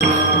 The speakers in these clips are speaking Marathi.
Thank you.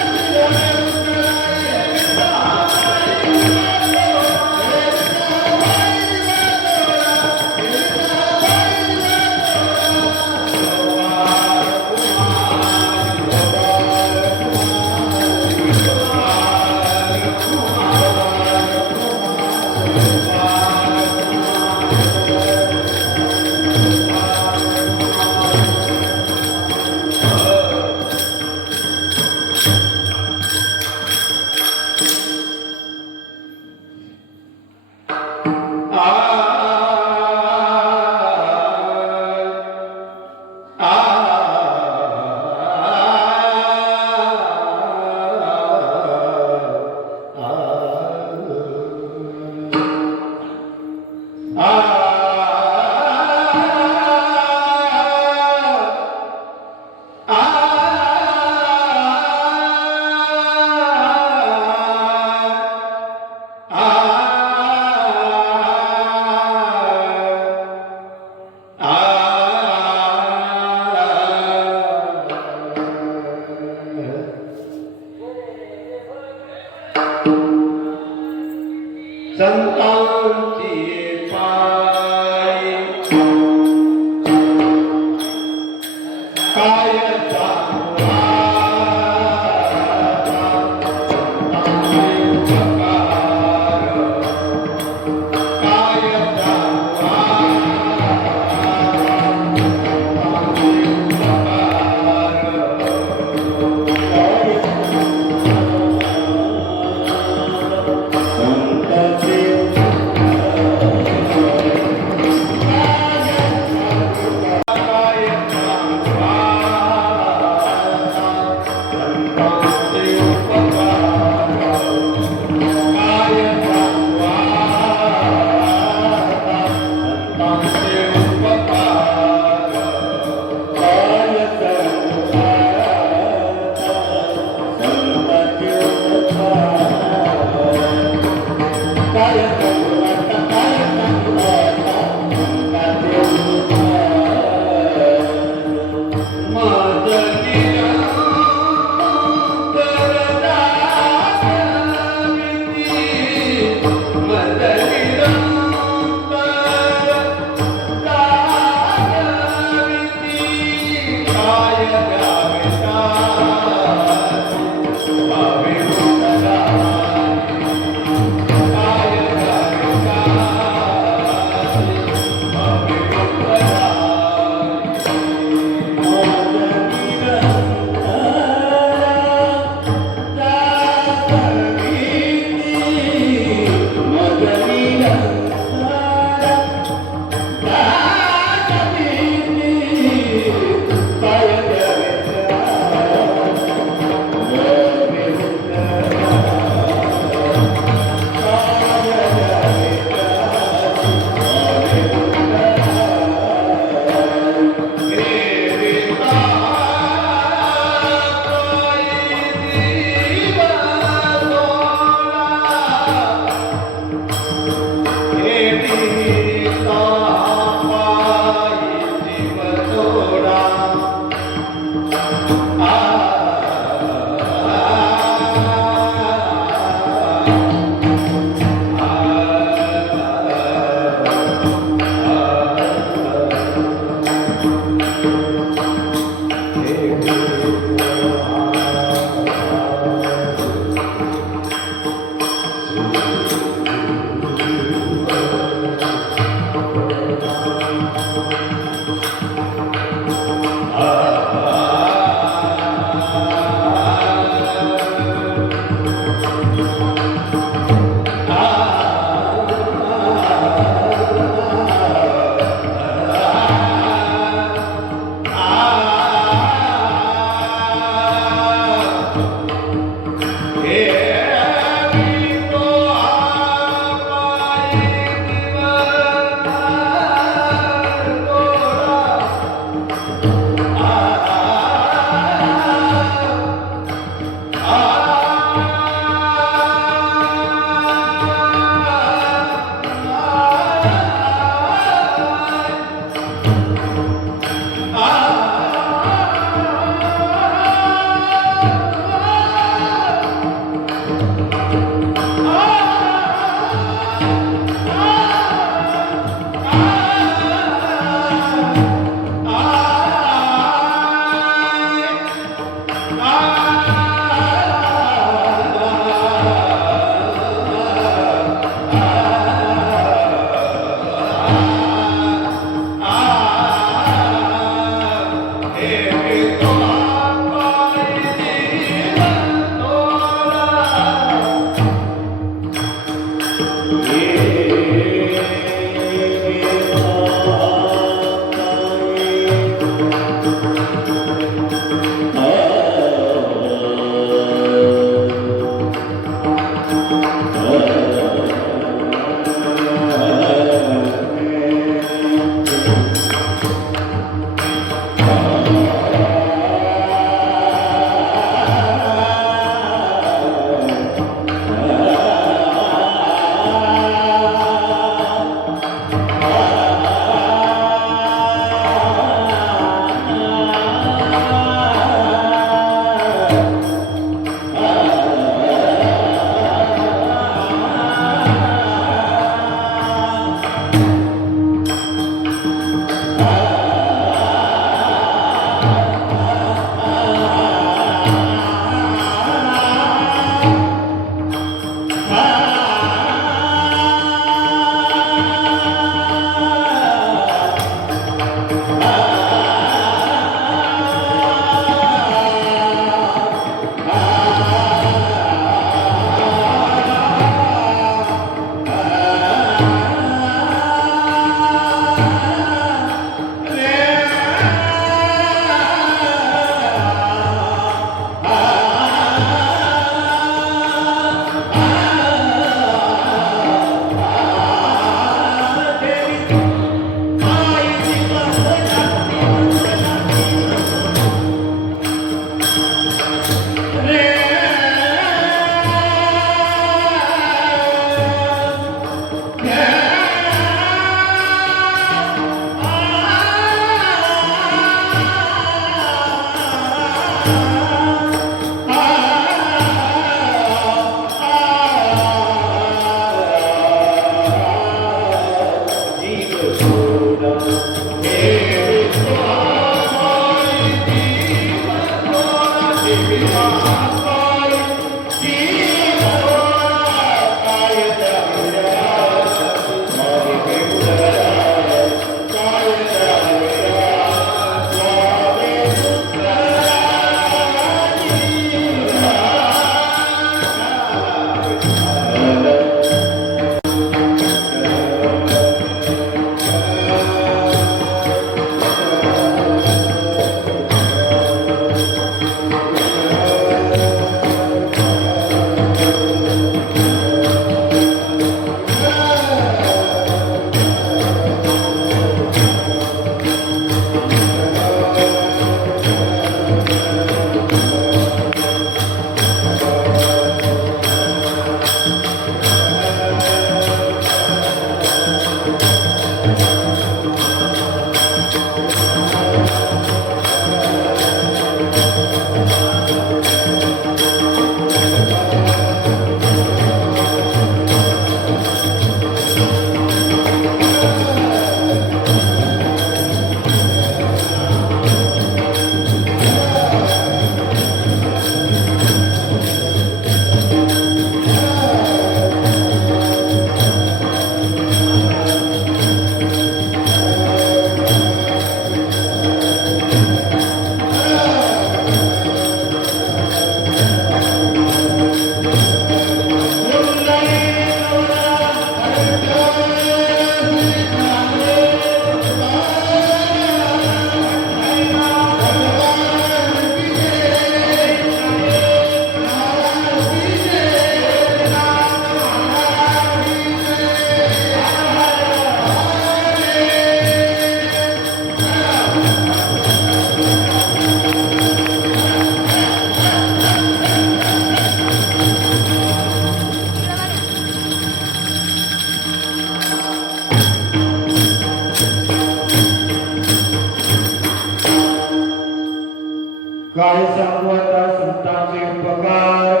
काय सांगू आता संतांचे उपकार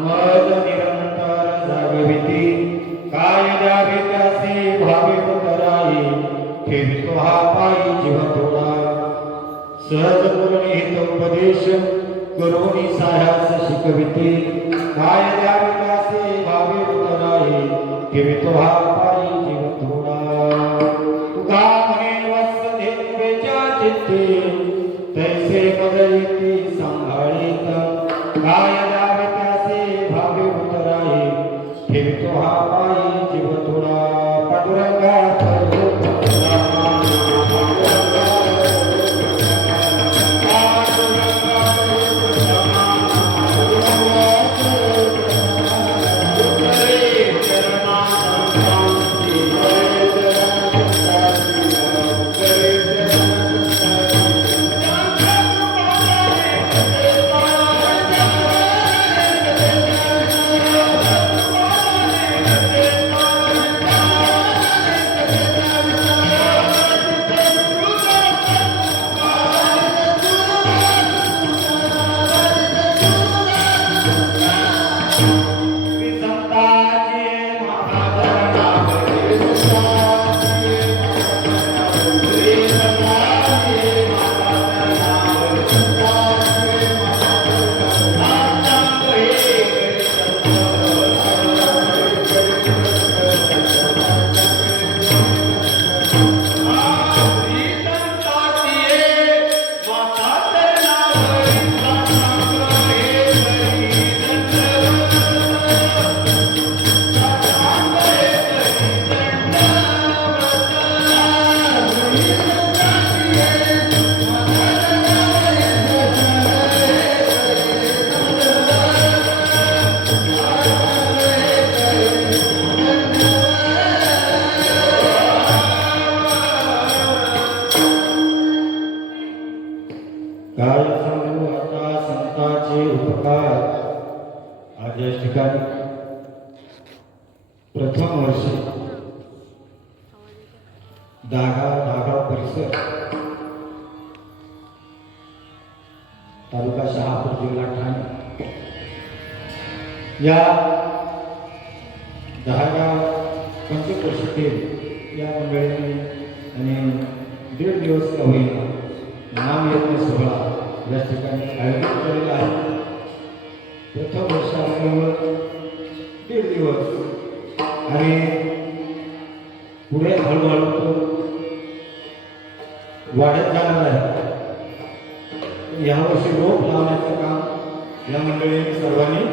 मद निरंतर जागविती काय द्यावे त्यासे भावे उतराई ठेवितो हा पायी जीव थोडा सहज बोलणे हितोपदेश करुणी साह्यास शिकविते काय द्यावे त्यासे भावे उतराई ठेवितो हा पायी जीव थोडा तुका म्हणे वत्सदेवेच्या चित्ते तैसे मदयती सांभाळीत काय द्यावे त्यासे भावे उतराई ठेवितो हा पायी जीव थोडा पांडुरंगा काय सांगू आता संतांचे उपकार आज या ठिकाणी प्रथम वर्षी दागा परिसर तालुका शहापूर जिल्हा ठाणे या दहाव्या पंचवर्षीतील या मंडळीने आणि 1.5 दिवस का होईना नाम यज्ञ सोहळा या ठिकाणी आयोजित केलेला आहे. प्रथम वर्ष असल्यामुळे 1.5 दिवस आणि पुढे हळूहळू तो वाढत जाणार आहे. यावर्षी रोप लावण्याचं काम या मंडळीने सर्वांनी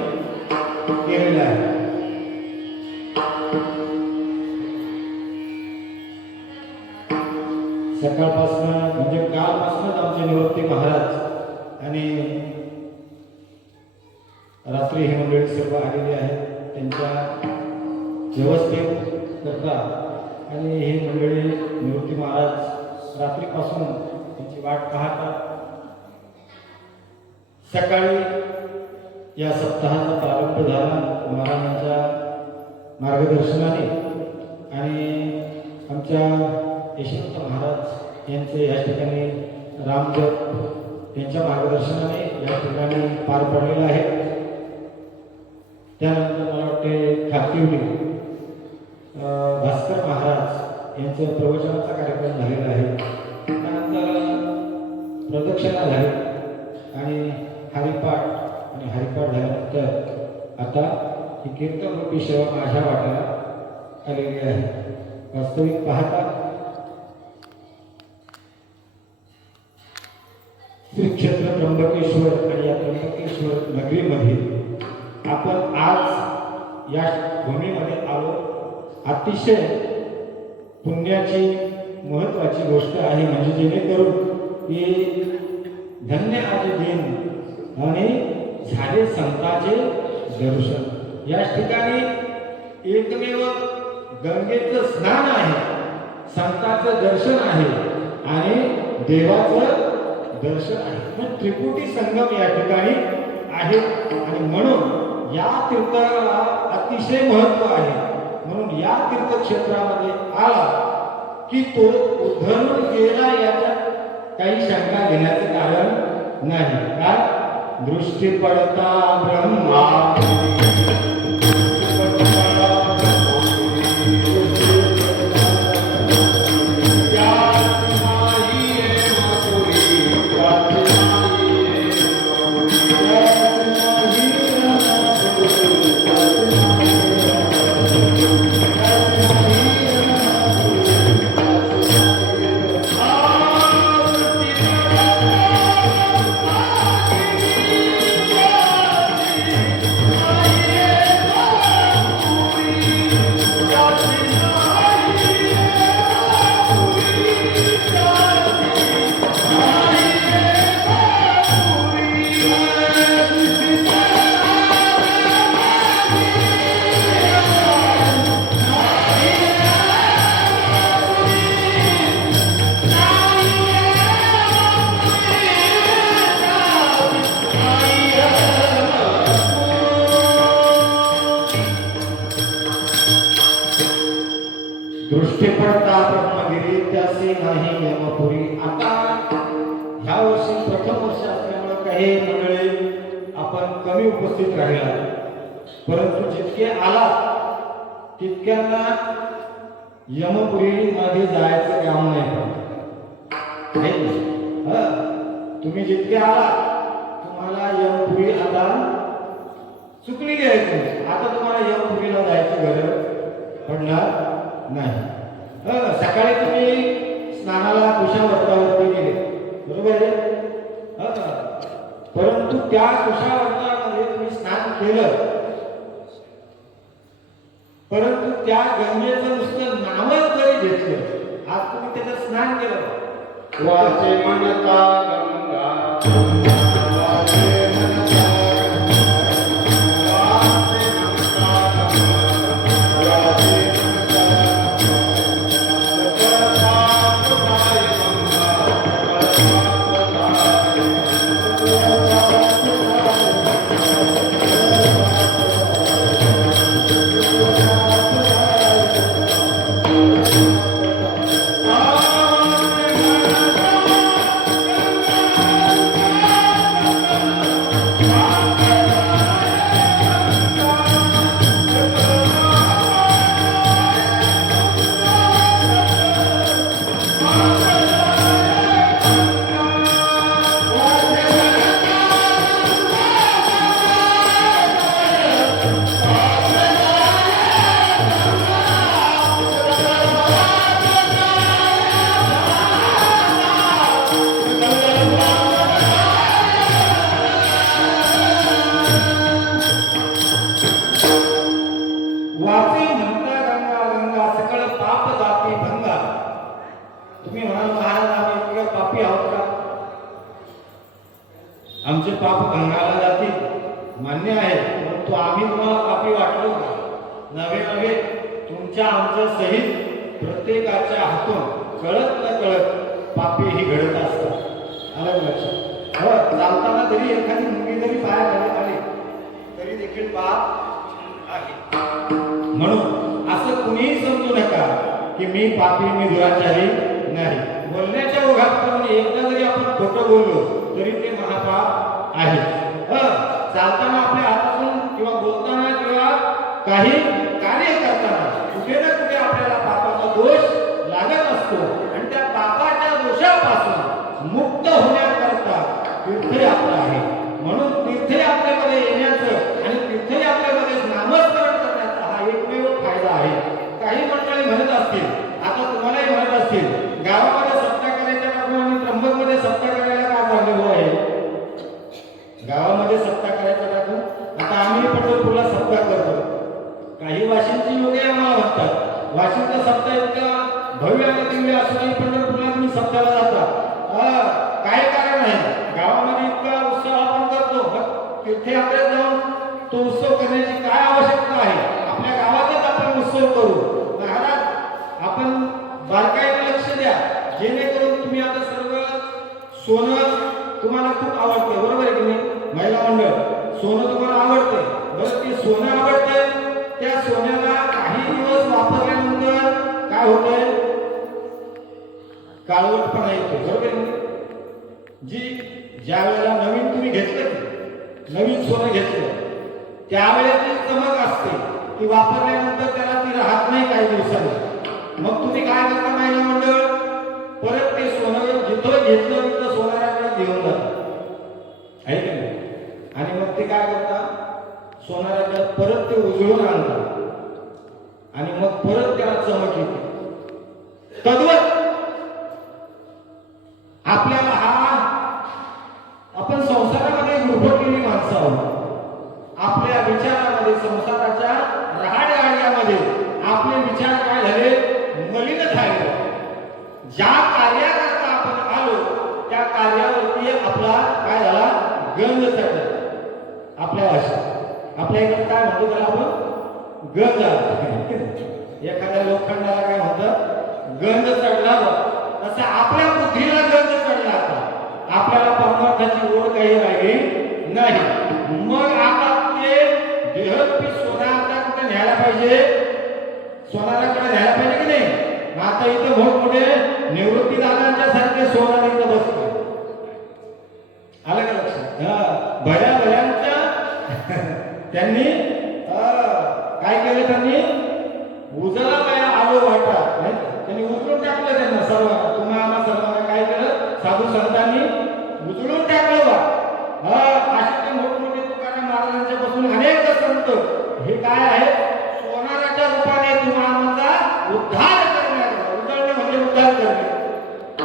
केलेलं आहे. सकाळपासून म्हणजे कालपासूनच आमचे निवृत्ती महाराज आणि रात्री ही मंडळी सर्व आलेली आहेत त्यांच्या व्यवस्थित करता आणि ही मंडळी निवृत्ती महाराज रात्रीपासून त्यांची वाट पाहतात. सकाळी या सप्ताहाचा प्रारंभ झाला महाराजांच्या मार्गदर्शनाने आणि आमच्या यशवंत महाराज यांचे या ठिकाणी रामजप यांच्या मार्गदर्शनाने या ठिकाणी पार पडलेलं आहे. त्यानंतर मला वाटते खातिवली भास्कर महाराज यांचं प्रवचनाचा कार्यक्रम झालेला आहे. त्यानंतर प्रदक्षिणा झाली आणि हरिपाठ झाल्यानंतर आता ही कीर्तनरूपी सेवा माझ्या वाट्याला आलेली आहे. वास्तविक पाहता श्री क्षेत्र त्र्यंबकेश्वर आणि या त्र्यंबकेश्वर नगरीमध्ये आपण आज या भूमीमध्ये आलो. अतिशय पुण्याची महत्वाची गोष्ट आहे म्हणजे जेणेकरून की धन्य आजे दिन आणि झाले संतांचे दर्शन. या ठिकाणी एकमेव गंगेचं स्नान आहे, संतांचं दर्शन आहे आणि देवाचं दर्शन आहे. मग त्रिपुटी संगम या ठिकाणी आहे आणि म्हणून या तीर्थाला अतिशय महत्व आहे. म्हणून या तीर्थक्षेत्रामध्ये आला की तो उद्धरून गेला याच्यात काही शंका घेण्याचे कारण नाही. काय दृष्टी पडता ब्रह्मा दृष्टी पडता ब्रह्मगिरी त्यासी नाही यमपुरी. आता ह्या वर्षी प्रथम वर्ष असल्यामुळे काही मंडळी आपण कमी उपस्थित राहिला, परंतु जितके आला तितक्यांना यमपुरी मध्ये जायचं काम नाही पडत. तुम्ही जितके आला तुम्हाला यमपुरी आता चुकलेली आहे. तुम्ही आता तुम्हाला यमपुरीला जायची गरज पडणार नाही. सकाळी तुम्ही स्नानाला कुशावर्तावरती गेले, बरोबर आहे. परंतु त्या कुशावर्तामध्ये तुम्ही स्नान केलं, परंतु त्या गंगेचं नुसतं नावच जरी घेतलं, आज तुम्ही त्याचं स्नान केलं. वाचे म्हणता गंगा आमचे पाप गंगाला जातील मान्य आहे, परंतु आम्ही तुम्हाला पापी वाटलो का? नवे नवे तुमच्या आमच्या सहित प्रत्येकाच्या हातून कळत न कळत पापी ही घडत असतात. आलं लक्षात? चालताना तरी एखादी मुलगी जरी पायाखाली आली तरी देखील पाप आहे. म्हणून असं कुणीही समजू नका की मी पापी, मी दुराचारी नाही. बोलण्याच्या ओघात एकदा जरी आपण खोटं बोललो तरी ते महापाप आहे. चालताना आपल्या हातातून किंवा बोलताना किंवा काही कार्य करताना कुठे ना कुठे आपल्याला पापाचा दोष लागत असतो आणि त्या पापाच्या दोषापासून मुक्त होण्याकरता तीर्थयात्रा आहे. म्हणून तीर्थयात्रेमध्ये येण्याचं आणि तीर्थयात्रेमध्ये नामस्मरण करण्याचा हा एकमेव फायदा आहे. काही मंडळी म्हणत असतील, आता तुम्हालाही म्हणत असतील, गावामध्ये सप्ताह करायच्या टाकून आणि त्र्यंबकमध्ये सप्ताह करायला काय अनुभव आहे? गावामध्ये सप्ताह करायचा टाकून आता आम्ही पंढरपूरला सप्ताह करतो. काही वाशिमची लोक आम्हाला म्हणतात वाशिमचा सप्ताह इतका भव्य आणि दिव्य असूनही पंढरपूरला तुम्ही सप्ताहाला जाता, काय कारण आहे? गावामध्ये इतका उत्सव आपण करतो, मग तीर्थयात्रेत जाऊन तो उत्सव करण्याची काय आवश्यकता आहे? आपल्या गावातच आपण उत्सव करू. महाराज आपण बारकाईने लक्ष द्या, जेणेकरून तुम्ही आता सर्व सोनं तुम्हाला खूप आवडते, बरोबर आहे की नाही? महिला मंडळ सोनं तुम्हाला आवडते, बरं ते सोनं आवडते, त्या सोन्याला काही दिवस वापरल्यानंतर काय होतंय? काळवटपणा येतो, बरोबर आहे. जी ज्या वेळेला त्यावेळेची चमक असते की वापरल्यानंतर त्याला ती राहत नाही काही दिवसांनी. मग तुम्ही काय करता महिला मंडळ, परत ते सोनं जिथं घेतलं तिथं सोनाराकडे घेऊन जातात आहे की नाही. आणि मग ते काय करतात, सोनाराकडे परत ते उजळून आणतात आणि मग परत त्याला चमक येते. तद्वत आपल्याला आपण संसारामध्ये गुरफटलेली माणसं आहोत. आपल्या विचारामध्ये, संसाराच्या रहाडगाड्यामध्ये आपले विचार काय झाले, मलिन झाले. ज्या कार्याकरता आपण आलो त्या कार्यावरती आपला काय झाला, गंध चढला. आपल्या भाषेत आपल्या इकडे काय म्हणतो त्याला आपण, गंध आला. एखाद्या लोखंडाला काय म्हणतात, गंध चढला. तसं आपल्या बुद्धीला गंध चढला. आपल्याला परमार्थाची ओढ काही राहिली नाही. मग आता ते देहरूपी सोना आता कुठे न्यायला पाहिजे, सोनाराकडे न्यायला पाहिजे की नाही. आता इथं मोठमोठे निवृत्ती दादांच्या सारखे सोनार इथं बसले. आलं का लक्षात. भल्या भल्यांच्या त्यांनी काय केलं, त्यांनी उजळा बाया आलो वाटा, त्यांनी उचलून टाकलं त्यांना सर्वांना. तुम्हाला सर्वांना काय केलं, साधू संतांनी उचलून टाकलं बा. असे ते मोठमोठे तुकाराम महाराजांच्या पासून अनेक संत हे काय आहे, सोनाराच्या रूपाने तुम्हाला उद्धार करण्याकरता, उजळणे म्हणजे उद्धार करणे,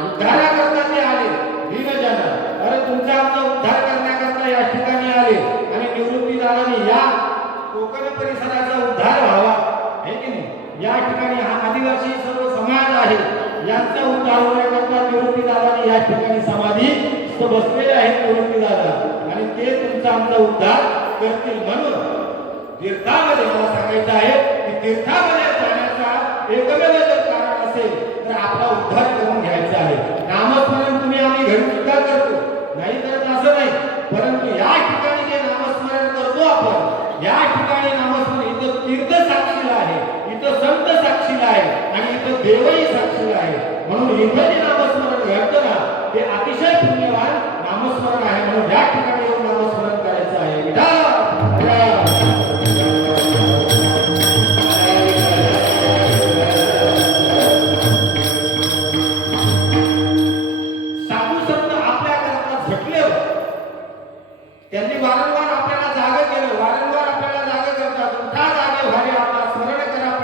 उद्धाराकरता ते आले दीनजन. अरे तुमचा आमचा उद्धार करण्याकरता या ठिकाणी आले. आणि निवृत्तीदारांनी या कोकण परिसराचा उद्धार व्हावा आहे की नाही. या ठिकाणी हा आदिवासी सर्व समाज आहे, यांचा उद्धार होण्याकरता निवृत्तीदारांनी या ठिकाणी समाधी बसलेले आहेत निवृत्तीदादा. आणि ते तुमचा आमचा उद्धार करतील. म्हणून तीर्थामध्ये मला सांगायचं आहे की तीर्थामध्ये जाण्याचा एकमेव जर कारण असेल तर आपला उद्धार करून घ्यायचा आहे. नामस्मरण तुम्ही आम्ही घरी सुद्धा करतो, नाही करत असं नाही. परंतु या ठिकाणी जे नामस्मरण करतो आपण, या ठिकाणी नामस्मरण, इथं तीर्थ साक्षीला आहे, इथं संत साक्षीला आहे आणि इथं देवही साक्षीला आहे. म्हणून इथं जे नामस्मरण घडतं ना ते अतिशय पुण्यवान नामस्मरण आहे. म्हणून या ठिकाणी येऊन नामस्मरण करायचं आहे. साधू संत आपल्या करता झटले, त्यांनी वारंवार आपल्याला जाग केलं, वारंवार आपल्याला जाग करतात. उठा जागे भारी, आपला स्मरण करा.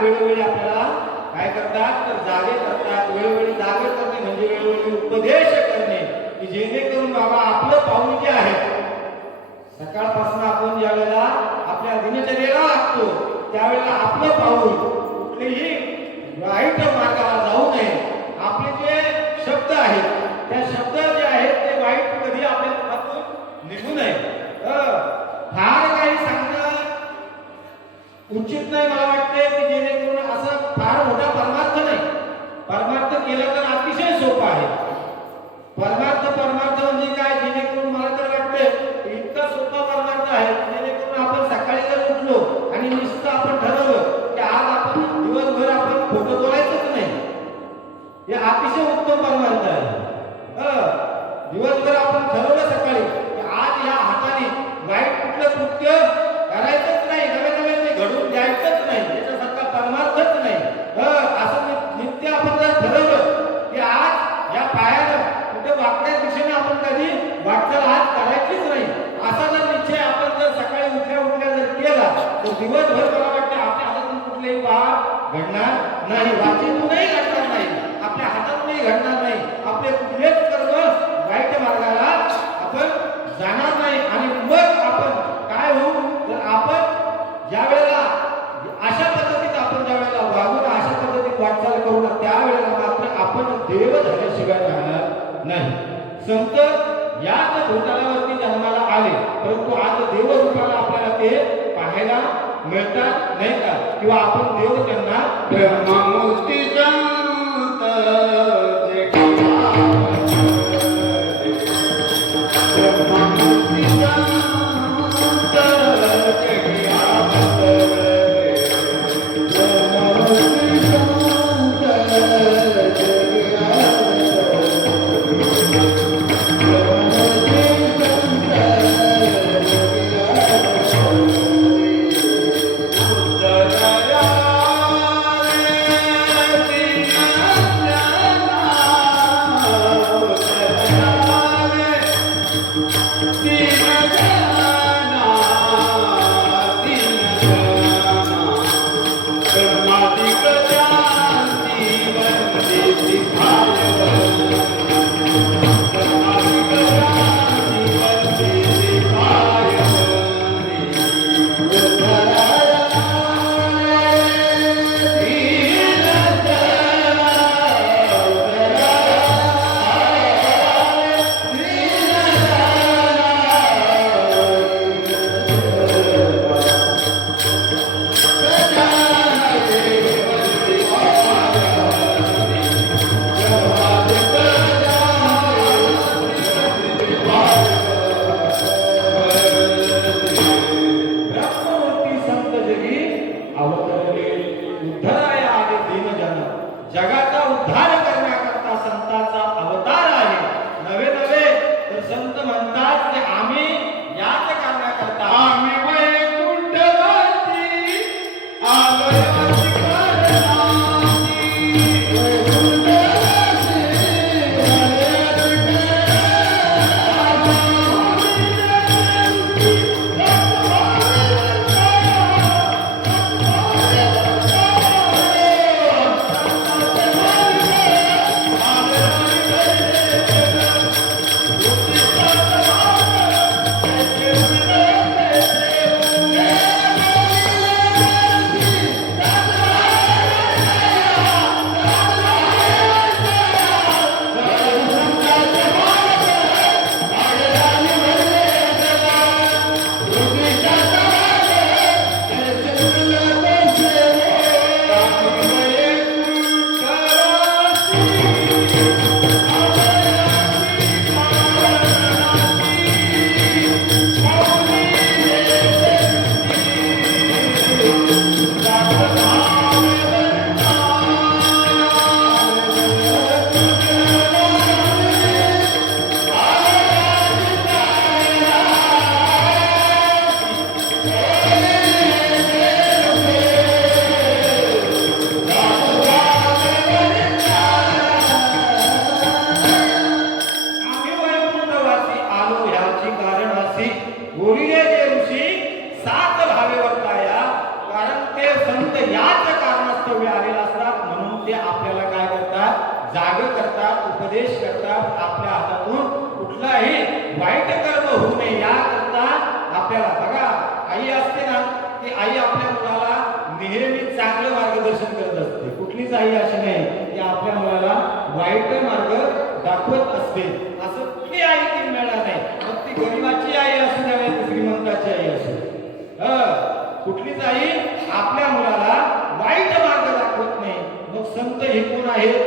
वेळोवेळी आपल्याला काय करतात तर जागे करतात. वेळोवेळी जागे करणे म्हणजे वेळोवेळी उपदेश करणे की जेणेकरून बाबा आपलं पाऊल जे आहे सकाळपासून आपण ज्या वेळेला आपल्या दिनचर्येला लागतो त्यावेळेला आपलं पाऊल कुठलेही वाईट मार्गाला जाऊ नये. आपले जे शब्द आहेत त्या शब्द जे आहेत ते वाईट कधी आपल्या हातून निघू नये. फार काही सांगणं उचित नाही मला वाटते की जेणेकरून असं फार मोठा परमार्थ नाही. परमार्थ केला तर अतिशय सोपा आहे. परमार्थ म्हणजे काय जेणेकरून मला तर वाटते इतका सोपा परमार्थ आहे जेणेकरून आपण सकाळी जर उठलो आणि नुसतं आपण ठरवलं की आज आपण दिवसभर आपण फोटो बोलायचंच नाही हे अतिशय उत्तम परमार्थ आहे. दिवसभर आपण ठरवलं सकाळी की आज या हाताने वाईट कुठलं कृत्य करायचंच नाही, नवे नवे ते घडून द्यायचंच नाही, याच्यासारखा परमार्थच दिवसभर मला वाटतं आपल्या हातातून कुठलेही पाप घडणार नाही, वाचेतूनही घडणार नाही, आपल्या हातातूनही घडणार नाही, आपले कुठलेच कर्म वाईट मार्गाला आपण जाणार नाही. आणि मग आपण काय होऊ तर आपण ज्या वेळेला अशा पद्धतीत आपण ज्या वेळेला वागून अशा पद्धतीत वाटचाल करू ना त्यावेळेला मात्र आपण देव झाल्याशिवाय राहणार नाही. संत याच भूतलावरती जन्माला आले परंतु आज देव रूपाला आपल्याला ते पाहायला मिळतात नाही का, किंवा आपण देव त्यांना ब्रह्ममूर्ती संत ब्रह्ममूर्ती जगाचा उद्धार करण्याकरता संतांचा अवतार आहे. नवे नवे तर संत म्हणतात की आम्ही याच कारणाकरता आम्ही वैकुंठवासी आलोयाची कारणाची वैकुंठवासी गोरिये जे ऋषी सात भावे वर्ताया, कारण ते संत याच कारणास्तव आलेले असतात म्हणून ते आपल्याला काय करतात, जाग करतात, उपदेश करतात, आपल्या हातातून कुठलाही वाईट कर्म होऊ नये याकरता आपल्याला. बघा आई असते ना, ती आई आपल्या मुलाला नेहमी चांगलं मार्गदर्शन करत असते. कुठलीच आई अशी नाही की आपल्या मुलाला वाईट मार्ग दाखवत असते. असं कुठली आई ती मिळणार नाही. मग ती गरीबाची आई असू द्या नाही श्रीमंताची आई असू, कुठलीच आई आपल्या मुलाला वाईट मार्ग दाखवत नाही. मग संत हे कोण आहेत?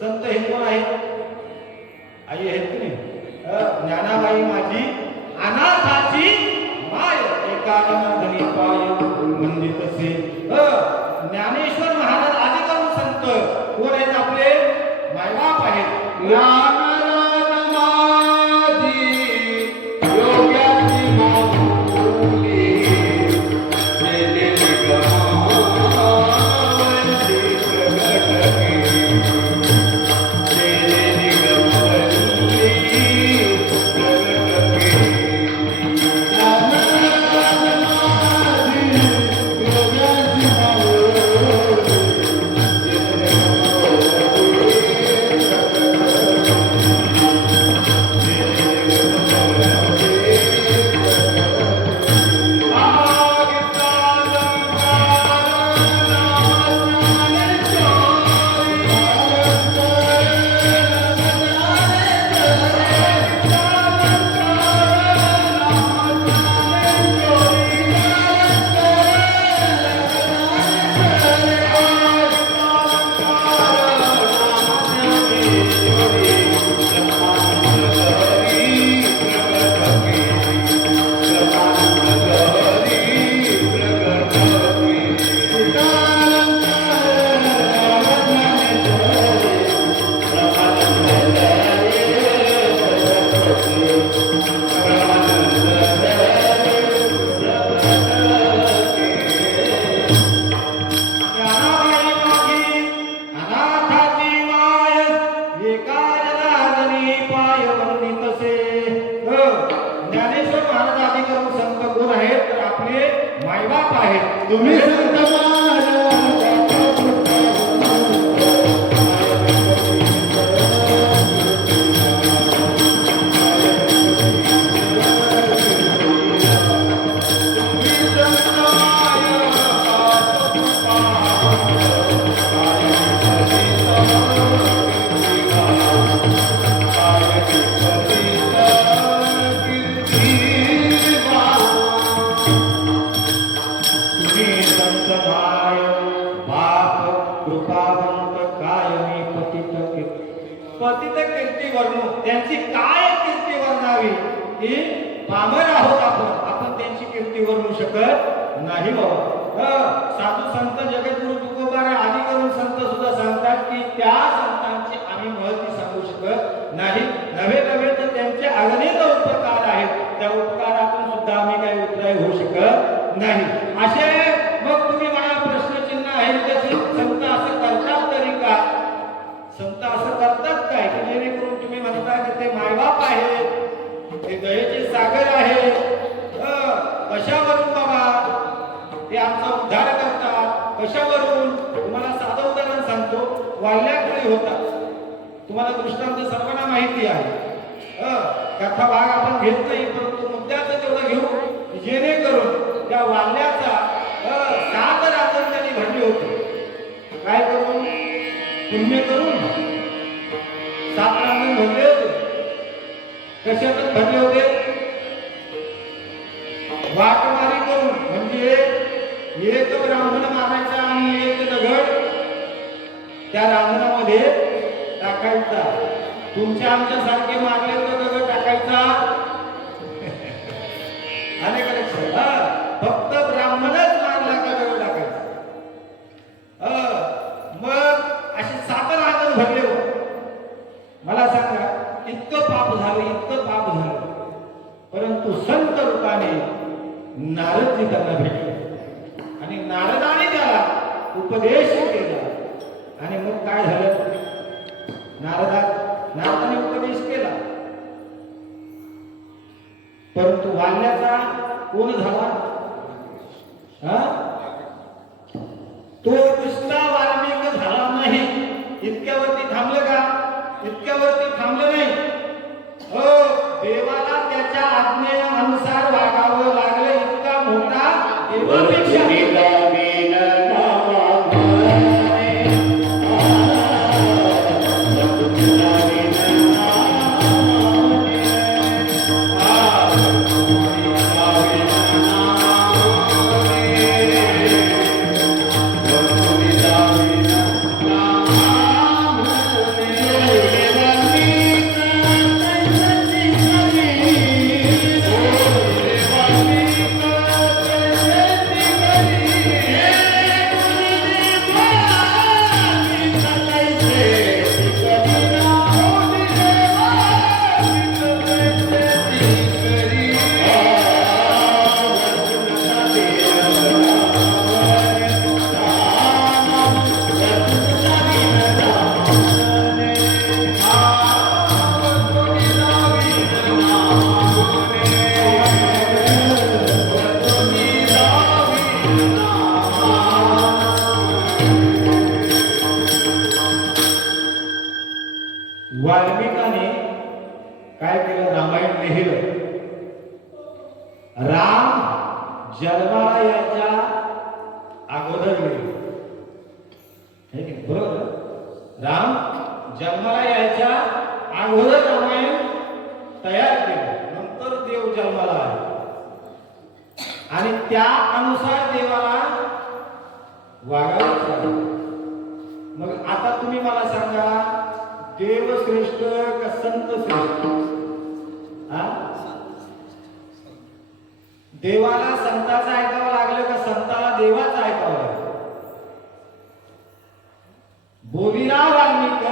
संत हे कोण आहेत? आई आहेत की नाही? ज्ञानाबाई माझी अनाथाची माय, एकाधनी पाय म्हणजे तसे. ज्ञानेश्वर महाराज आदी करून संत कोण आहेत? आपले मायबाप आहेत. मायबाप आहेत. तुम्ही संत तुम्ही संत भाय बाप कृपावंत कायमी पतित कीर्ती वर्णू. त्यांची काय कीर्ती वर्णावी की पामर आहोत आपण त्यांची कीर्ती वर्णू शकत नाही बाबा. साधू संत जगद्गुरु तुकोबारा आदी करून संत सुद्धा सांगतात की त्या संतांची आम्ही महती सांगू शकत नाही. नव्हे तर त्यांचे अगणित उपकार आहेत. त्या उपकारातून सुद्धा आम्ही काही उतराय होऊ शकत नाही. असे मग तुम्ही म्हणा प्रश्नचिन्ह आहे तसे संत असं करतात तरी का? संत असं करतात काय की जेणेकरून तुम्ही म्हणता की ते मायबाप आहेत, ते दयेचे सागर आहे. कशावरून बाबा ते आमचा उद्धार करतात? कशावरून? तुम्हाला साधं उदाहरण सांगतो. वाल्याकडे होता, तुम्हाला दृष्टांत सर्वांना माहिती आहे. कथा भाग आपण घेत नाही, परंतु मुद्द्याचं तेवढं घेऊ जेणेकरून त्या वाल्याचा 7 रात्र त्यांनी भरली होती. काय करून? पुण्य करून 7 रात्र भरले होते. कशातच भरले होते? वाटमारी करून. म्हणजे एक ब्राह्मण मारायचा आणि एक दगड त्या रांजणामध्ये टाकायचा. तुमच्या आमच्या सारखे मारले तर दगड टाकायचा अनेक लक्षात. फक्त ब्राह्मणच मारला का दगड टाकायचा. मग असे 7 रांजण भरले हो. मला सांगा इतकं पाप झालं, परंतु संत रूपाने नारदजी त्यांना भेटले आणि नारदाने त्याला उपदेश केला. आणि मग काय झालं? नारदाने उपदेश केला, परंतु वाल्याचा कोण झाला? तो नुसता वाल्मिक झाला नाही. इतक्यावरती थांबलं का? इतक्यावरती थांबलं नाही. देवाला त्याच्या आज्ञेनुसार वागावं लागलं. इतका मोठा देवापेक्षा वाल्मिकाने काय केलं? रामायण लिहिलं. राम जन्माला यायच्या अगोदर लिहिलं. बरोबर? राम जन्माला यायच्या अगोदर रामायण तयार केलं. नंतर देव जन्माला आले आणि त्या अनुसार देवाला वागावं लागलं. मग आता तुम्ही मला सांगा, देव श्रेष्ठ का संत श्रेष्ठ? देवाला संताचं ऐकावं लागलं का संताला देवाचं ऐकावं लागलं? बोलिला वाल्मिक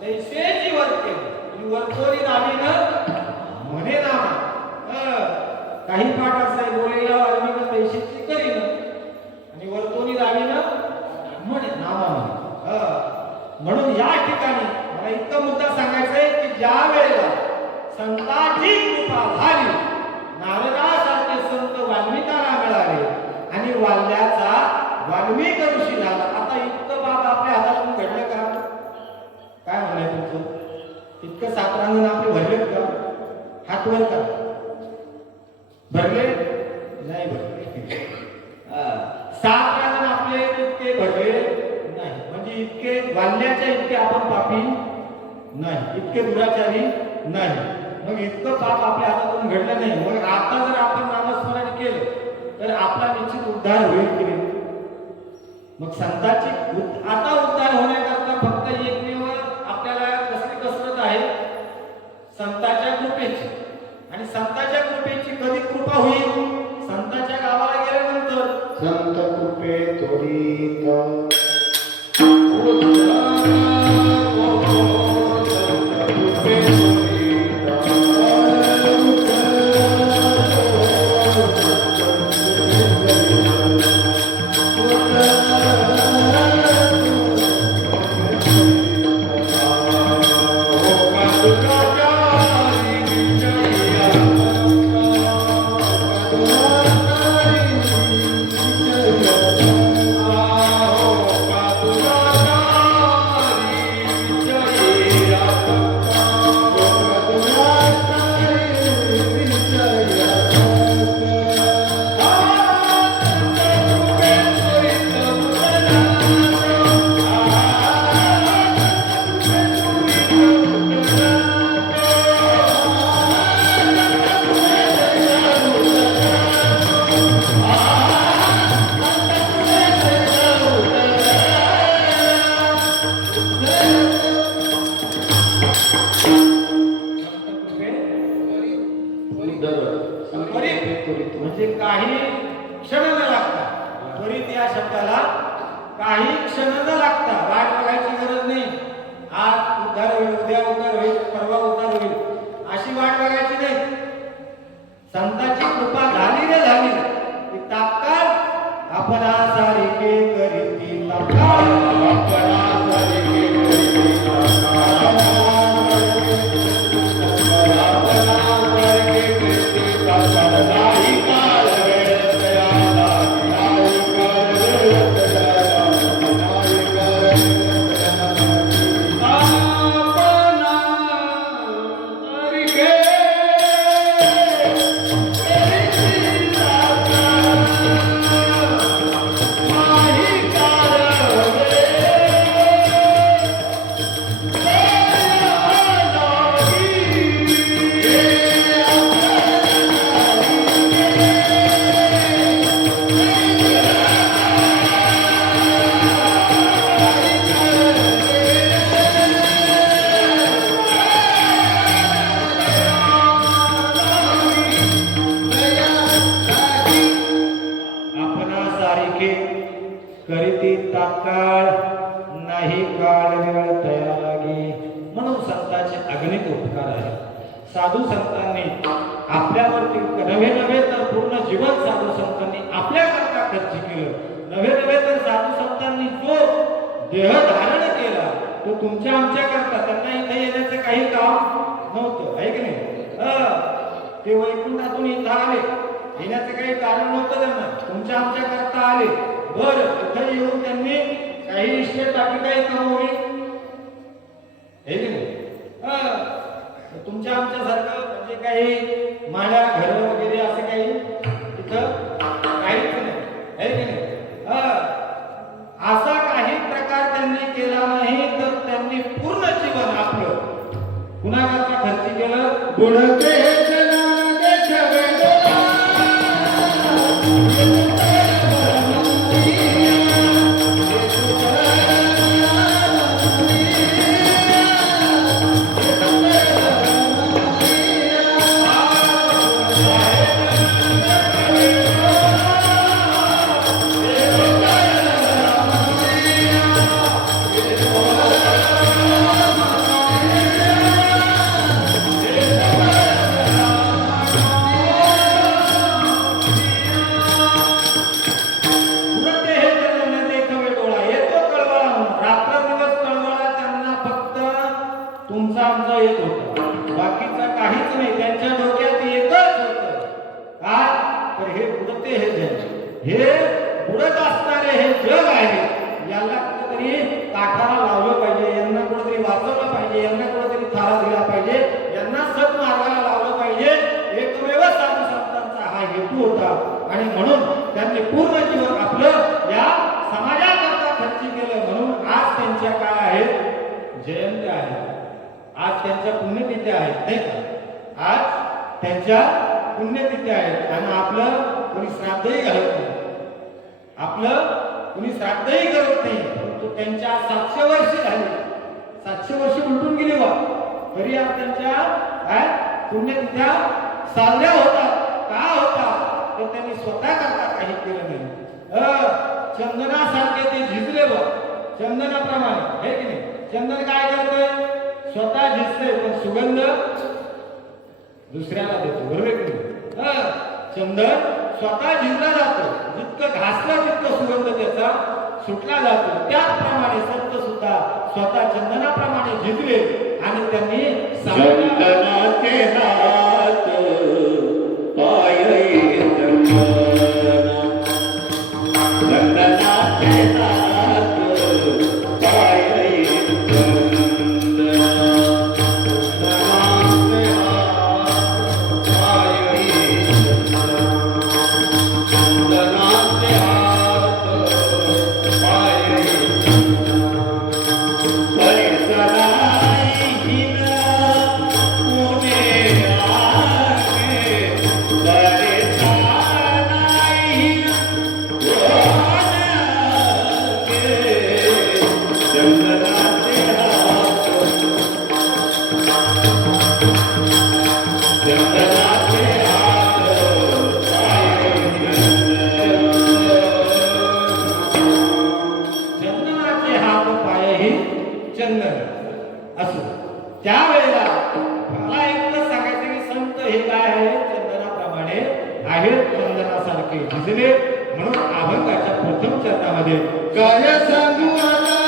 तैसेची वर्ते आणि वर्तोरी नावीनं म्हणे नामा. काही पाठ असं बोलिला वाल्मिक तैसेची करीन आणि वर्तोरी नावीनं म्हणे नामा. म्हणून या ठिकाणी मला इतका मुद्दा सांगायचा आहे की ज्या वेळेला संतांची कृपा झाली, नारदासारखे संत वाल्मिकाला मिळाले, आणि वाल्याचा वाल्मिक ऋषी झाला. आता इतकं बाब आपल्या हातातून घडलं का? काय म्हणाय तुमचं? इतकं सातरांगण आपले भरलेत का? हात वर का? भरले नाही भरले. सात रांगण आपले इतके भरले नाही, म्हणजे इतके वाल्याच्या इतके आपण पापी नाही, इतके दुराचारी नाही. मग इतकं पाप आपल्या हातातून घडलं नाही. मग आता जर आपण नामस्मरण केलं तर आपला निश्चित उद्धार होईल की नाही? मग संतांची आता उद्धार होण्याकरता फक्त एकमेव आपल्याला कसली कसरत आहे? संतांच्या कृपेची. आणि संतांच्या कृपेची कधी कृपा होईल? संतांच्या गावाला गेल्यानंतर. संत कृपे त्वरित म्हणजे काही क्षण न लागता. त्वरित या शब्दाला काही क्षण न लागता, वाट बघायची गरज नाही. आज उद्धार होईल, उद्या उद्धार होईल, परवा उद्धार होईल, अशी वाट बघायची नाही. संतांची कृपा झाली रे झाली की तात्काळ आपण सारिके करीती तात्काळ आपण सारिके करीती तात्काळ करीती तात्काळ नाही काळ वेळ तया लागे. म्हणून संतांचे अगणित उपकार आहे. साधू संतांनी आपल्यावरती नव्हे तर पूर्ण जीवन साधू संतांनी आपल्याकरता खर्च केलं. नव्हे तर साधू संतांनी जो देह धारण केला तो तुमच्या आमच्या करता. त्यांना इथे येण्याचं काही काम नव्हतं, आहे की नाही? ते वैकुंठातून इथं आले, येण्याचं काही कारण नव्हतं त्यांना, तुमच्या आमच्या करता आले. बर इथं येऊन त्यांनी काही इष्टेट बाकी काही कमवली, हे की नाही? तुमच्या आमच्या सारखं म्हणजे काही माळ्या घर वगैरे असं काही इथं काहीच नाही, हे की नाही? असा काही प्रकार त्यांनी केला नाही. तर त्यांनी पूर्ण जीवन आपलं कुणाकरता खर्च केलं? गुणते जना देखवे तुमचा आमचा येत होता, बाकीचा काहीच नाही. त्यांच्या डोक्यात एकच होतं काय? तर हे पुढते हे जन हे जग आहे याला कुठेतरी काठाला लावलं पाहिजे, यांना कुठेतरी वाचवलं पाहिजे, यांना कुठेतरी थारा दिला पाहिजे, यांना सन्मार्गाला लावलं पाहिजे. एकमेव साधू संतांचा हा हेतू होता आणि म्हणून त्यांनी पूर्ण जीवन आपलं या समाजाकरता खर्ची केलं. म्हणून आज त्यांच्या काय आहेत, जयंत्या आहेत, आज त्यांच्या पुण्यतिथ्या आहेत, नाही का? आज त्यांच्या पुण्यतिथ्या आहेत आणि आपलं कोणी श्राद्धही घालत नाही, आपलं कुणी श्राद्धही करत नाही. परंतु त्यांच्या 700 वर्ष झाली, 700 वर्ष उलटून गेली बा, तरी आज त्यांच्या पुण्यतिथ्या साजऱ्या होतात. का होता तर त्यांनी स्वतः करता काही केलं नाही. चंदनासारखे ते झिजले बा, चंदनाप्रमाणे, हे की नाही? चंदन काय करतंय, स्वतः झिजते पण सुगंध दुसऱ्याला देतो, बरोबर की नाही? चंदन स्वतः झिजला जातो, जितकं घासलं तितकं सुगंध त्याचा सुटला जातो. त्याचप्रमाणे संत सुद्धा स्वतः चंदनाप्रमाणे झिजले आणि त्यांनी चंदनाचे हात पायही चंदना, चंदनाचे हात पायही चंदना, चंदनाचे हात पायही चंदना, चंदनाचे हात पायही चंदना. चंदनाचे हात पाय ही चंदन असो. त्यावेळेला मला एकच सांगायचं की संत हे काय आहे, चंदनाप्रमाणे आहेत, चंदनासारखे झिजले. म्हणून अभंगाच्या प्रथम चरणामध्ये काय सांगू आता,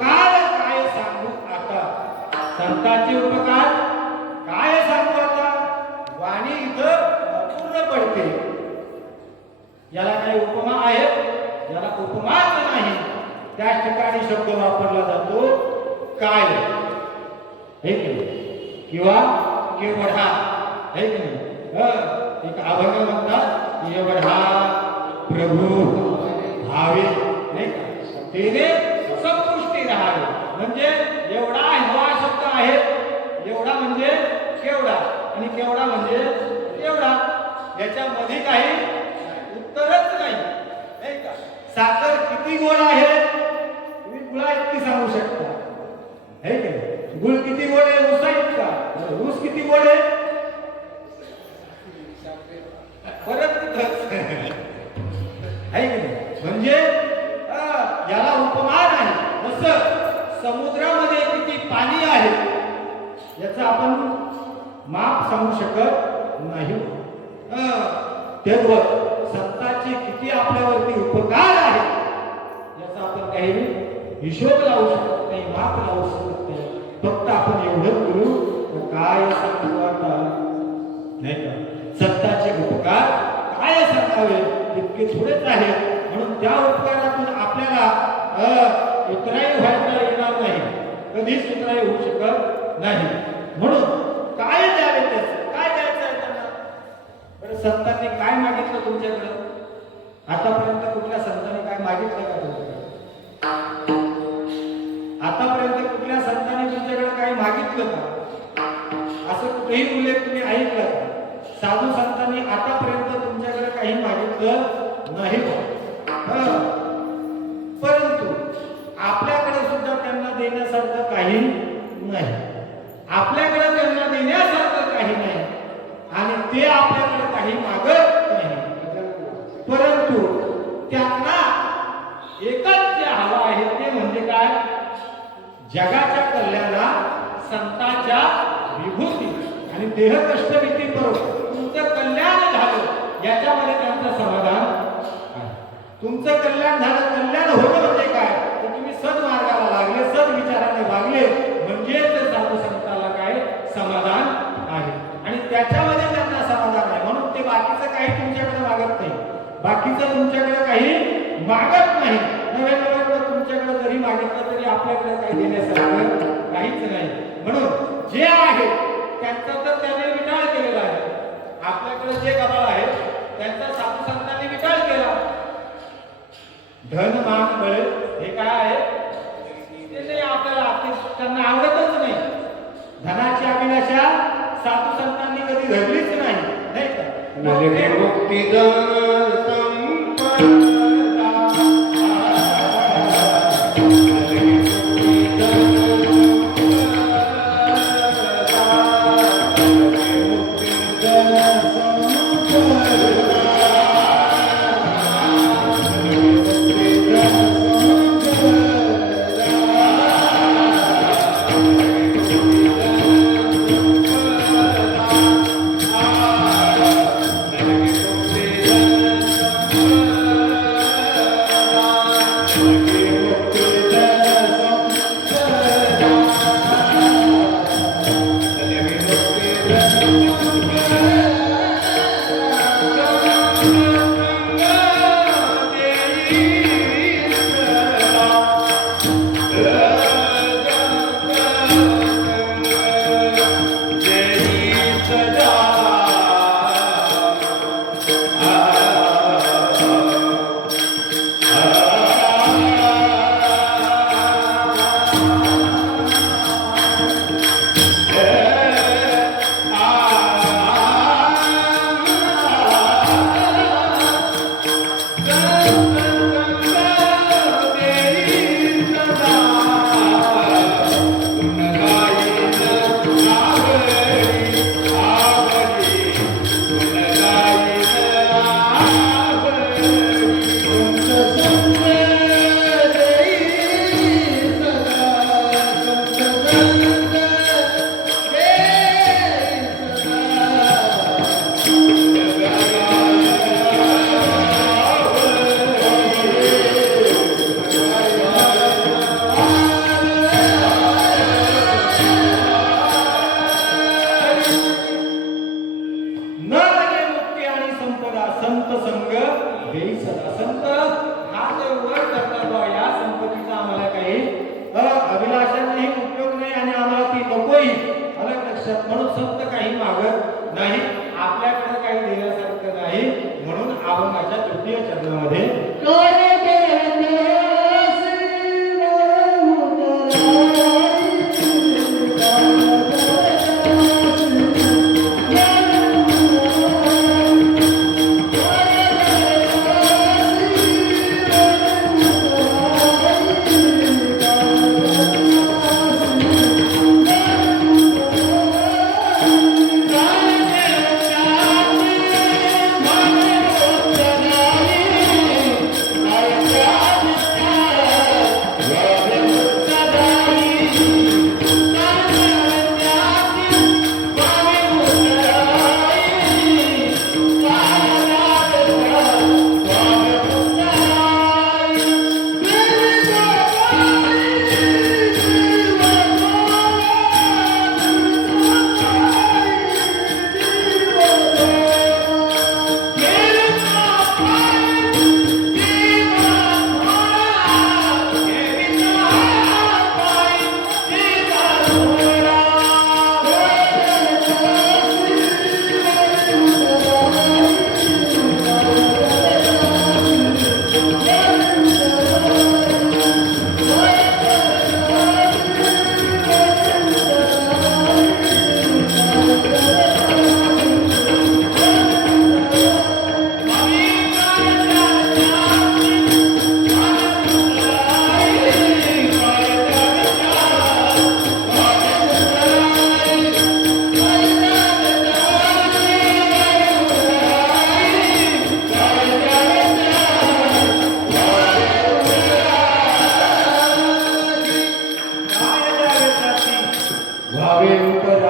काय सांगू संतांचे उपकार काय सांगू आता, वाणी इथं अपूर्ण पडते. याला काही उपमा आहेत, याला उपमाच नाही. त्याच ठिकाणी शब्द वापरला जातो काय, हे की नाही, किंवा केवढा, हे की नाही. एक अभंग म्हणतात एवढा प्रभू भावे, नाही का, तेने संतुष्टी राहावी. म्हणजे एवढा हवा शब्द आहे, एवढा म्हणजे केवढा आणि केवढा म्हणजे केवढा, याच्यामध्ये काही उत्तरच नाही का. साखर किती गोड आहे तुम्ही गुळा इतकी सांगू शकता, है की नाही. गुळ किती गोड आहे ऊसा इतका, ऊस किती गोड आहे परत तिथंच आहे की नाही. म्हणजे याला उपमान आहे. जसं समुद्रामध्ये किती पाणी आहे याचं आपण माप सांगू शकत नाही. तेव्हा संतांचे किती आपल्यावरती उपकार आहे याचा आपण काही हिशोब लावू शकत नाही, माप लावू शकत नाही. फक्त आपण एवढं करू काय सांगू आता, नाही का. संतांचे उपकार काय सांगावे तितके थोडेच आहे. म्हणून त्या उपकारातून आपल्याला उतराई व्हायला येणार नाही, कधीच उतराई होऊ शकत नाही. म्हणून काय द्यावे त्याचं, काय द्यायचं आहे त्यांना. बरं संतांनी काय मागितलं तुमच्याकडे, आतापर्यंत कुठल्या संतांनी काय मागितलं का तुमच्याकडे, आतापर्यंत कुठल्या संतांनी तुमच्याकडे काही मागितलं का, असं कुठेही उल्लेख तुम्ही ऐकला का. साधू संतांनी आतापर्यंत तुमच्याकडे काही मागितलं नाही. परंतु आपल्याकडे सुद्धा त्यांना देण्यासारखं काही नाही, आपल्याकडे त्यांना देण्यासारखं काही नाही आणि ते आपल्याकडे काही मागत नाही. परंतु त्यांना एकच जे हवं आहे ते म्हणजे काय, जगाच्या कल्याणात संतांच्या विभूती आणि देह कष्टभीती बरोबर तुमचं कल्याण झालं याच्यामध्ये त्यांचं समाधान आहे. तुमचं कल्याण झालं, कल्याण होणं म्हणजे काय, तर तुम्ही सद्मार्गाला लागले, सद्विचाराने वागले म्हणजेच साधू संताला काय समाधान आहे. आणि त्याच्यामध्ये त्यांना समाधान आहे. म्हणून ते बाकीचं काही तुमच्याकडे मागत नाही, बाकीचं तुमच्याकडे काही मागत नाही. नवे नवे तुमच्याकडे जरी मागितलं तरी आपल्याकडे काही देण्यासारखं काहीच नाही. म्हणून जे आहे त्यांचा तर त्याने विटाळ केलेला आहे. आपल्याकडे जे गबाळ आहे त्यांचा साधू संतांनी विटाळ केला. धन मान बळ हे काय आहे ते नाही आपल्याला, त्यांना आवडतच नाही. धनाची अभिलाषा साधू संतांनी कधी धरलीच नाही, नाही का. म्हणून संत काही मागत नाही, आपल्याकडे काही देण्यासारखं नाही. म्हणून अभंगाच्या तृतीय चरणामध्ये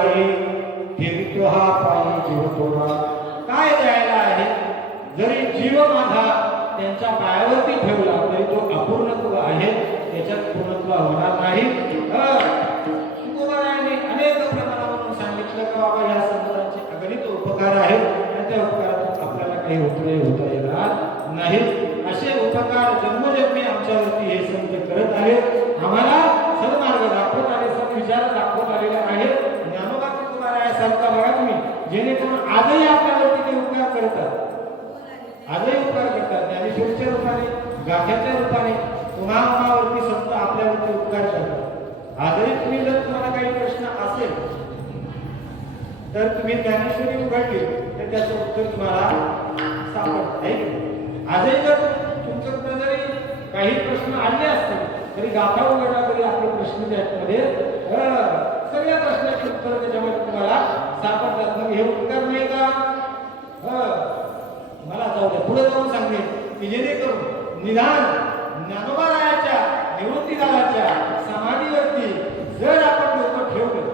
हरी ठेवितो हा पायी जीव थोडा. काय द्यायला आहे? जरी जीव माझा त्यांच्या पायावरती ठेवला तरी तो अपूर्णत्व आहे, त्याच्यात पूर्णत्व होणार नाही. तुकोबारायांनी अनेक प्रमाणावरून सांगितलं की बाबा या संतांचे अगणित उपकार आहेत आणि त्या उपकारातून आपल्याला काही उपयोग होता येणार नाही. असे उपकार जन्मजन्मी आमच्यावरती हे संत करत आहेत, आम्हाला सन्मार्ग दाखवत आले, सद्विचार दाखवत आलेले आहेत. ज्ञानोबा तुकोबारायासारखा बघा तुम्ही, जेणेकरून आजही आपल्यावरती ते उपकार करतात, आजही उपकार करतात. ज्ञानेश्वरीच्या रूपाने, गाथ्याच्या रूपाने तुम्हावरती संत आपल्यावरती उपकार करतात. आजही तुम्ही जर तुम्हाला काही प्रश्न असेल तर तुम्ही ज्ञानेश्वरी उघडली तर त्याचं उत्तर तुम्हाला सापडत आहे. आजही जर तुमच्याकडे जरी काही प्रश्न आले असतील तरी गाथा उघडला तरी आपले प्रश्न त्यामध्ये सगळ्या प्रश्नाचे उत्तर त्याच्यामध्ये तुम्हाला सापडतात. मग हे उपकार नाही का? मला जाऊ द्या, पुढे जाऊन सांगेन की जेणेकरून निदान ज्ञानोबारायाच्या निवृत्तीदाराच्या समाधीवरती जर आपण डोकं ठेवलं,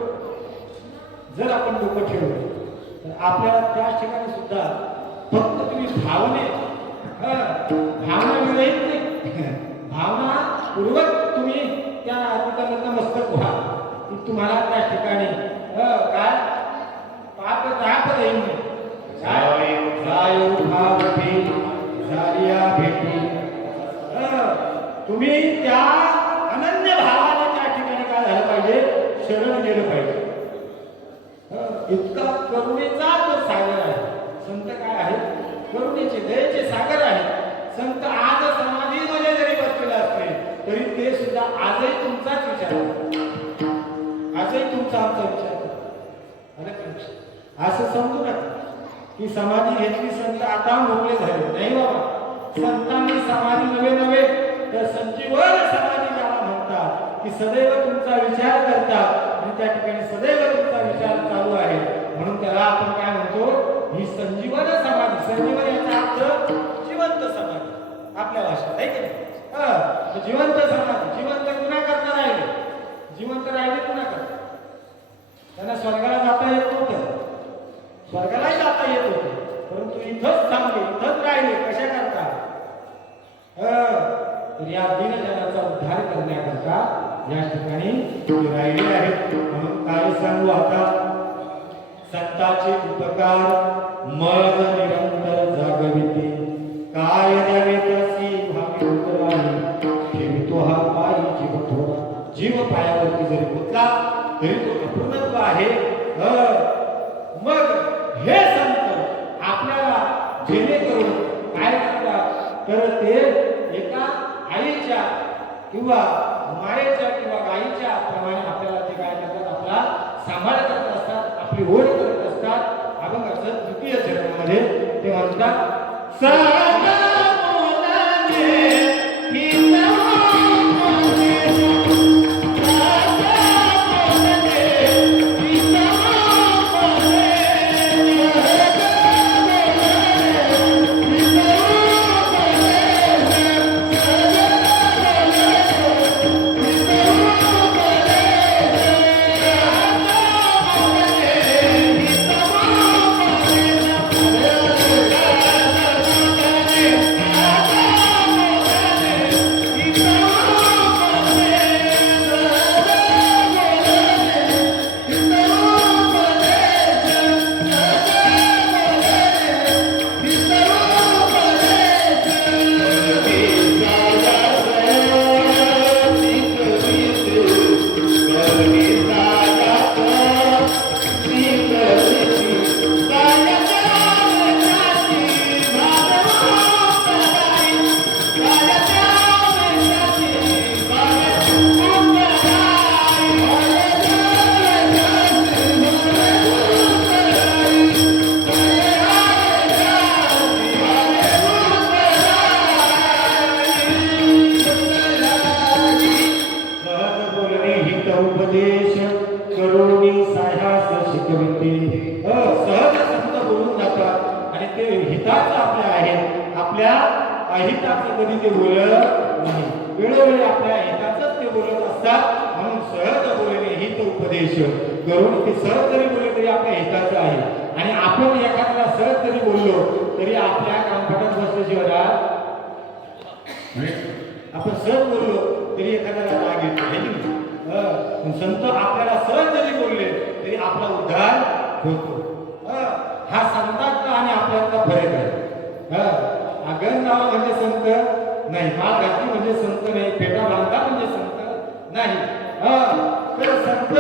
जर आपण डोकं ठेवलं तर आपल्याला त्याच ठिकाणी सुद्धा फक्त तुम्ही भावना विरहित नाही, भावना पूर्वक तुम्ही त्या तिथं मस्तक व्हा की तुम्हाला त्या ठिकाणी काय पाप ताप राहील नाही. तुम्ही त्या अनन्य भावाने त्या ठिकाणी काय झालं पाहिजे? शरण गेलं पाहिजे. इतका करुणेचा जो सागर आहे संत, काय आहे? करुणेचे दयेचे सागर आहे संत. आज समाधीमध्ये जरी बसलेला असले तरी ते सुद्धा आजही तुमचाच विचार, आजही तुमचा आमचा विचार. असं समजू नका की समाधी घेतली संत आता मोकळे झाले. नाही बाबा, संतांनी समाधी नवे तर संजीवन समाधी ज्याला म्हणतात की सदैव तुमचा विचार करतात आणि त्या ठिकाणी सदैव तुमचा विचार चालू आहे, म्हणून त्याला आपण काय म्हणतो? ही संजीवन समाधी. संजीवन याचा अर्थ जिवंत समाधी आपल्या भाषेत आहे की नाही? जिवंत समाधी. जिवंत गुन्हा करता राहिले, जिवंत राहिले गुन्हा करता. त्यांना स्वर्गाला जाता येत नव्हतं, स्वर्गालाही जाता येत होते, परंतु इथंच थांबले, इथंच राहिले. कशा करता? तर या दीनजनाचा उद्धार करण्याकरता या ठिकाणी राहिले आहेत. म्हणून काय सांगू आता? संतांचे उपकार मज निरंतर जागविते, काय द्यावे तसी भावी उतरावी, ठेवितो हा पायी जीव थोडा. जीव पायावरती जरी गुंतला तरी तो अपूर्णत्व आहे. मग हे संत आपल्याला जेणेकरून काय करतात तर ते एका आईच्या किंवा मायेच्या किंवा गाईच्या प्रमाणे आपल्याला ते काय करतात? आपला सांभाळ करत असतात, आपली ओढ करत असतात. अभंगाचं द्वितीय चरणामध्ये ते म्हणतात उपदेश करुणी साह्यास शिकविते. सहज संत बोलून जातात आणि ते हिताचं आपल्या आहे, आपल्या अहिताचं कधी ते बोलत नाही. वेळोवेळी आपल्या हिताचंच ते बोलत असतात. म्हणून सहज बोलणे हित उपदेश करून ते सहज जरी बोलले तरी आपल्या हिताचं आहे. आणि आपण एखाद्याला सहज जरी बोललो तरी आपल्या कानफटात बसल्याशिवाय राहत नाही. आपण सहज बोललो तरी एखाद्याला राग येतो आहे की नाही? पण संत आपल्याला सहज जरी बोलले तरी आपला उद्धार होतो. हा संतांचा आणि आपल्यातला फरक आहे. आगन लावा म्हणजे संत नाही, माळ घातली म्हणजे संत नाही, पेटा बांधला म्हणजे संत नाही. तर संत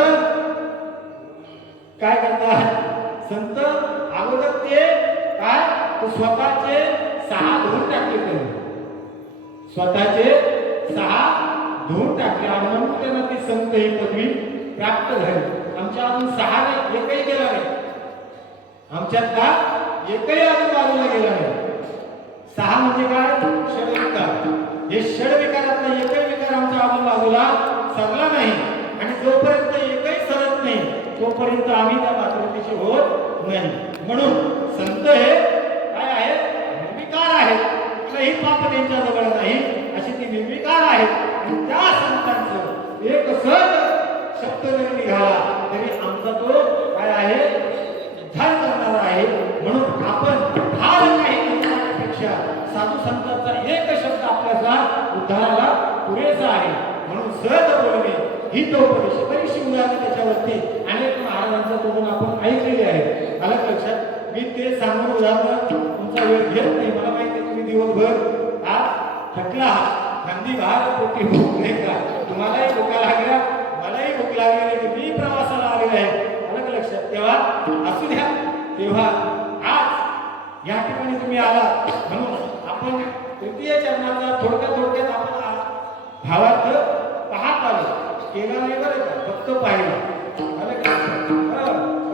काय करतात? संत अगोदर ते काय तर स्वतःचे 6 धुवून टाकले, त्यांनी स्वतःचे 6 धुवून टाकले आणि म्हणून त्यांना ती संत ही पदवी प्राप्त झाली. आमच्या अजून 6 नाही, एकही गेला नाही. आमच्यातला एकही अजून बाजूला गेला नाही. 6 म्हणजे काय? षडविकार. हे षडविकारातला एकही विकार आमच्या अजून बाजूला सरला नाही. आणि जोपर्यंत एकही सरत नाही तोपर्यंत आम्ही त्या पात्रतेचे होत नाही. म्हणून संत हे काय आहेत? निर्विकार आहेत. कुठलंही पाप त्यांच्या जवळ नाही, अशी ती निर्विकार आहेत. आणि त्या संतांचं एक सहज शब्द जरी निघाला तरी आमचा तो काय आहे? उद्धार करणारा आहे. म्हणून आपण फार काही म्हणण्यापेक्षा साधू संतांचा एक शब्द आपल्याला उद्धाराला पुरेसा आहे. म्हणून सहज बोलणे ही तो उपदेश. बरीचशी उदाहरणे त्याच्यावरती अनेक महाराजांचं बघून आपण ऐकलेले आहे. आलं का लक्षात? मी ते सांगून उदाहरण तुमचा वेळ घेत नाही. मला माहिती आहे तुम्ही दिवसभर थकला आहात. थंडी भार पोटी भूक नाही का? तुम्हालाही भुका लागल्या, मलाही भूक लागलेली की मी प्रवासाला आलेला आहे. आलं का लक्षात? तेव्हा असू द्या. तेव्हा आज या ठिकाणी तुम्ही आला म्हणून आपण तृतीय चरणाचा थोडक्यात आपण भावार्थ पाहत आलो. केला नाही बरं का, फक्त पाहिलं. आलं का?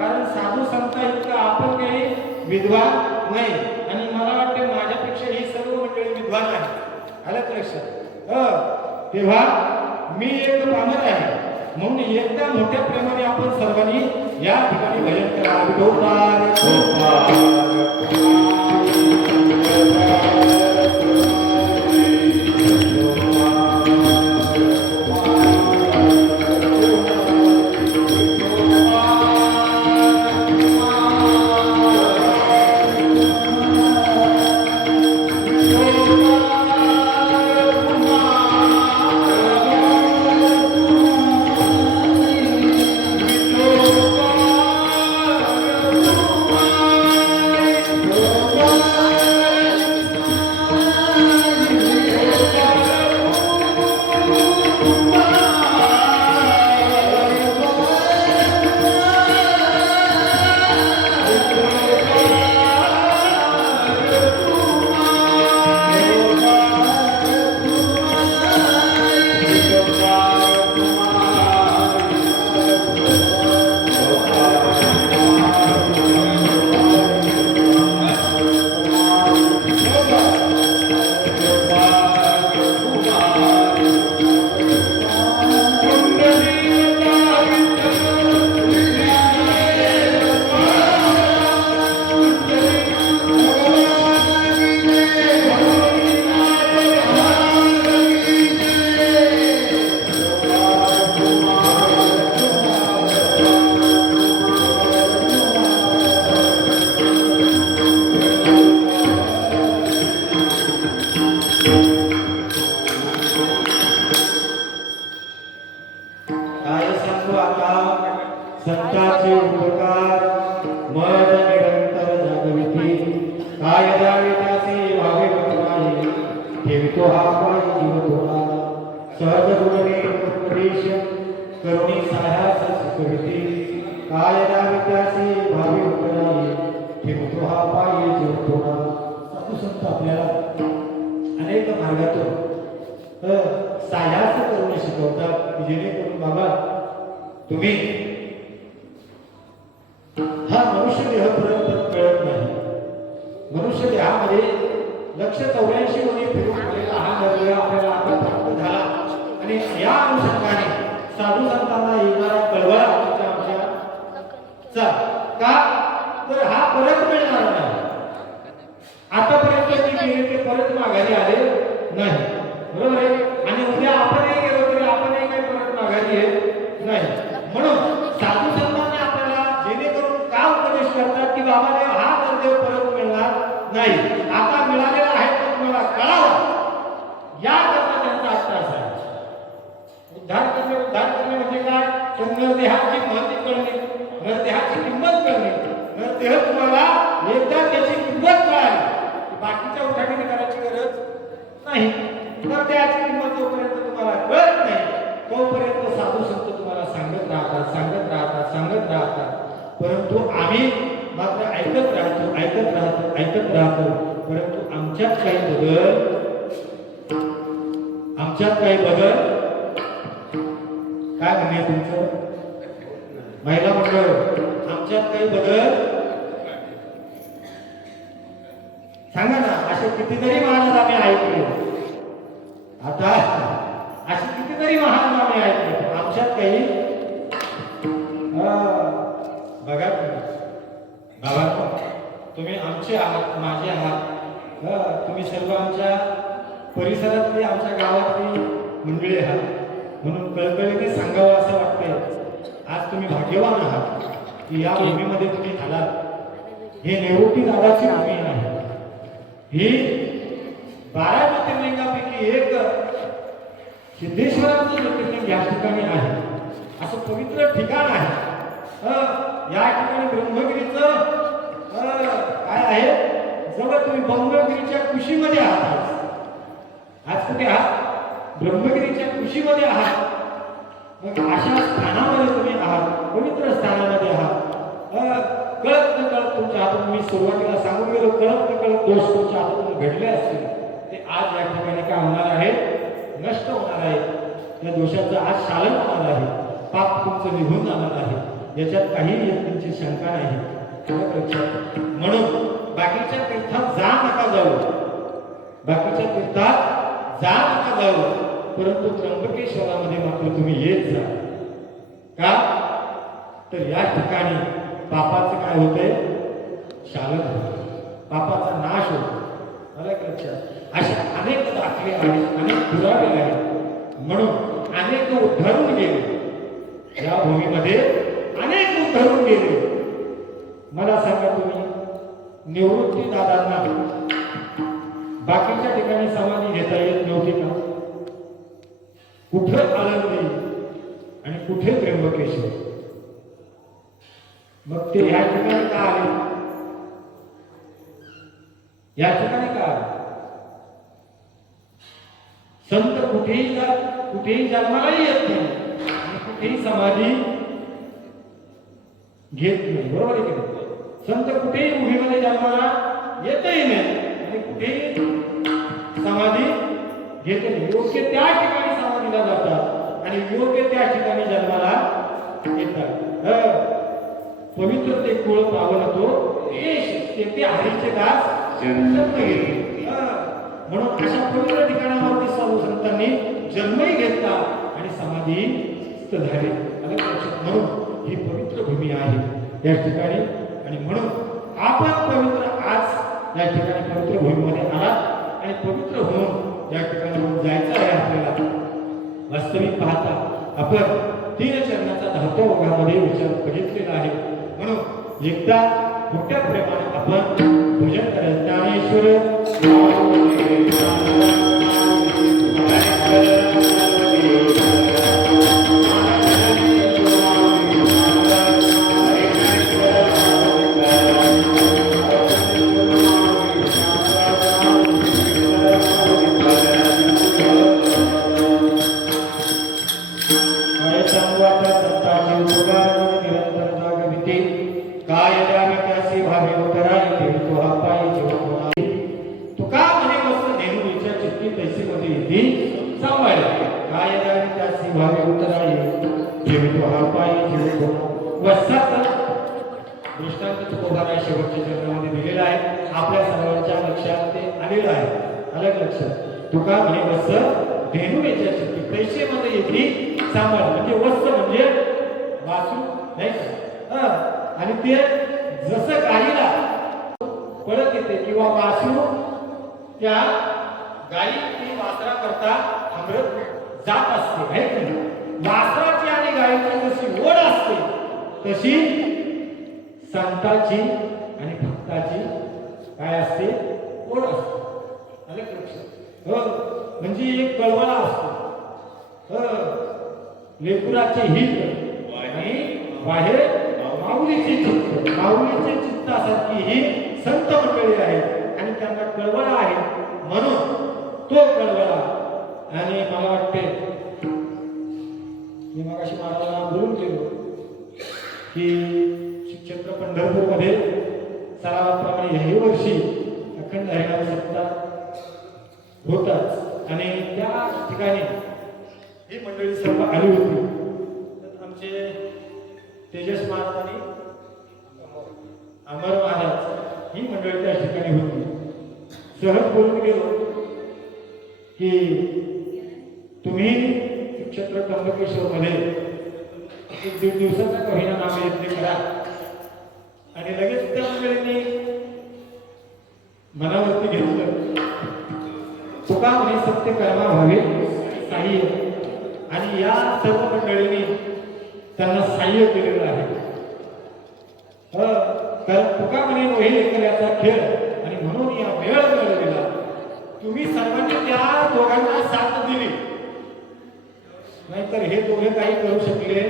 कारण साधू संता इतका आपण काही विद्वान नाही. आणि मला वाटते माझ्यापेक्षा ही सर्व मंडळी विद्वान आहे. आलं का लक्षात? तेव्हा मी एक पामर आहे. म्हणून एकदा मोठ्या प्रेमाने आपण सर्वांनी या ठिकाणी भजन करा. विठोबा संतांचे उपकार मद निरंतर जागविती. काय द्यावे त्याचे भावे बदलाये, ठेवितो हा पाय जीव थोडा. सहज गुणने उपदेश करुणी साह्यास सुखविती. काय द्यावे त्याचे भावे बदलाये, ठेवितो हा पाय जीव थोडा. साधू संत आपल्याला अनेक मार्गातून साह्यास करून शिकवतात की जेणेकरून बाबा तुम्ही हा मनुष्य देह परत कळत नाही. मनुष्य देहामध्ये 184 वर्षे फिरून आलेला हा निर्णय आपल्याला आता प्राप्त झाला. आणि या अनुषंगाने साधू संतांना येणारा कळवळा आमच्या का तर हा परत मिळणार नाही. आतापर्यंत जे गेले ते परत माघारी आले नाही. बरोबर आहे? आणि उद्या आपणही गेलो तरी आपणही काही परत माघारी येत नाही. म्हणून साधू संतांना बाबादेव हा नरदेव परत मिळणार नाही. आता मिळालेला आहे तो तुम्हाला कळावा याकरता त्यांचा अट्टास आहे. उद्धार करणे म्हणजे काय? तर नरदेहाची महती कळणे, नरदेहाची किंमत कळणे. नरदेह तुम्हाला एकदा त्याची किंमत कळाली बाकीच्या उठाठीने करायची गरज नाही. नरदेहाची किंमत जोपर्यंत तुम्हाला कळत नाही तोपर्यंत साधू संत तुम्हाला सांगत राहतात. परंतु आम्ही मात्र ऐकत राहतो. परंतु आमच्यात काही बदल काय म्हणणे तुमचं महिला मंडळ, आमच्यात काही बदल सांगा ना. असे कितीतरी महाराज आम्ही ऐकले, आता असे कितीतरी महाराज आम्ही ऐकले, आमच्यात काही बघा बाबा तुम्ही आमचे आहात, माझे आहात, तुम्ही सर्व आमच्या परिसरातली आमच्या गावातली मंडळी आहात. म्हणून कळकळीने सांगावं असं वाटतंय. आज तुम्ही भाग्यवान आहात की या भूमीमध्ये तुम्ही आलात. हे नेवटी दादाची भूमी आहे. ही 12 ज्योतिर्लिंगापैकी एक सिद्धेश्वराचं ज्योतिर्लिंग या ठिकाणी आहे. असं पवित्र ठिकाण आहे. या ठिकाणी ब्रह्मगिरीचं काय आहे, जवळ तुम्ही ब्रह्मगिरीच्या कुशीमध्ये आहात. आज कुठे आहात? ब्रह्मगिरीच्या कुशीमध्ये आहात. मग अशा स्थानामध्ये तुम्ही आहात, पवित्र स्थानामध्ये आहात. कळत न कळत तुमच्या हातून, मी सुरुवातीला सांगून गेलो, कळत न कळत दोष तुमच्या हातून घडले असतील ते आज या ठिकाणी काय होणार आहे? नष्ट होणार आहे. त्या दोषाचं आज शालन होणार आहे. पाप तुमचं निघून जाणार आहे. याच्यात काही व्यक्तींची शंका नाही. म्हणून बाकीच्या तीर्थात जा नका जाऊ, परंतु त्र्यंबकेश्वरामध्ये मात्र तुम्ही येत जा. का? तर या ठिकाणी पापाचं काय होतंय? शालन होतं, पापाचा नाश होतो. लक्षात असे अनेक दाखले आहेत, अनेक पुरावे आहेत. म्हणून अनेक उद्धरून गेले या भूमीमध्ये, अनेक उद्धरून गेले. मला सांगा, तुम्ही निवृत्ती दादांना बाकीच्या ठिकाणी समाधी घेता येत नव्हती का? कुठे आनंदी आणि कुठे त्र्यंबकेश्वर? मग ते ह्या ठिकाणी का आले? या ठिकाणी का आले? संत कुठेही जन्मालाही येत नाही आणि कुठेही समाधी घेत नाही. बरोबर आहे की नाही? संत कुठेही भूमीमध्ये जन्माला येतही नाही आणि कुठेही समाधी घेत नाही. योग्य त्या ठिकाणी समाधीला जातात आणि योग्य त्या ठिकाणी जन्माला येतात. पवित्र ते कुळ पावन तो ते हरीचे दास जन्म घेतले. म्हणून अशा पवित्र ठिकाणावरती साधू संतांनी जन्मही घेतला आणि समाधी झाली. म्हणून ही पवित्र भूमी आहे या ठिकाणी. आणि म्हणून आपण पवित्र आज या ठिकाणी पवित्र भूमीमध्ये आलात आणि पवित्र होऊन या ठिकाणी जायचं आहे आपल्याला. वास्तविक पाहता आपण 3 चरणाचा 10व्या ओघामध्ये विचार बघितलेला आहे. म्हणून एकदा मोठ्या प्रेमाने आपण भजन करायचं. ज्ञानेश्वर शेवटच्या चरणामध्ये दिलेला आहे. आपल्या सर्वांच्या लक्षात ते आलेलं आहे. अलग लक्षात तुका म्हणे वत्स धेनू याच्या शक्ती पैसे मध्ये येते सांभाळ. म्हणजे वत्स म्हणजे वासू नाही का? आणि ते जसं गाईला पळत येते किंवा वासू त्या गाई ती वासरा करता थांबत जात असते आहे की नाही? वासराची आणि गायीची जशी ओढ असते तशी संताची आणि भक्ताची काय असते ओढ असते. आलं का लक्षात? हो, म्हणजे एक कळवळा असतो. लेकराचे हित आणि बाहेर माऊलीचे चित्त. माऊलीचे चित्तासारखी ही संत मंडळी आहेत आणि त्यांना कळवळा आहे, म्हणून तो कळवळा. आणि मला वाटते मी मगाशी महाराजांना बोलून गेलो की श्रीक्षेत्र पंढरपूरमध्ये सरावाप्रमाणे ह्याही वर्षी अखंड हरिनाम सप्ताह होताच आणि त्या ठिकाणी ही मंडळी सर्व आली होती. तर आमचे तेजस महाराज आणि अमर महाराज ही मंडळी त्या ठिकाणी होती. सहज बोलून गेलो की तुम्ही श्रीक्षेत्र त्र्यंबकेश्वर मध्ये एक 1.5 दिवसाचा कविना नामयज्ञ करा. आणि लगेच त्या मंडळींनी मनावरती घेतलं, तुका म्हणे सत्य कर्मा व्हावे साह्य. आणि या सर्व मंडळींनी त्यांना साह्य केलेलं आहे. कारण तुका म्हणे नोही एकल्याचा खेळ आणि म्हणून या वेळ मिळवलेला तुम्ही सर्वांनी त्या दोघांना साथ दिली, नाहीतर हे दोघे काही करू शकले.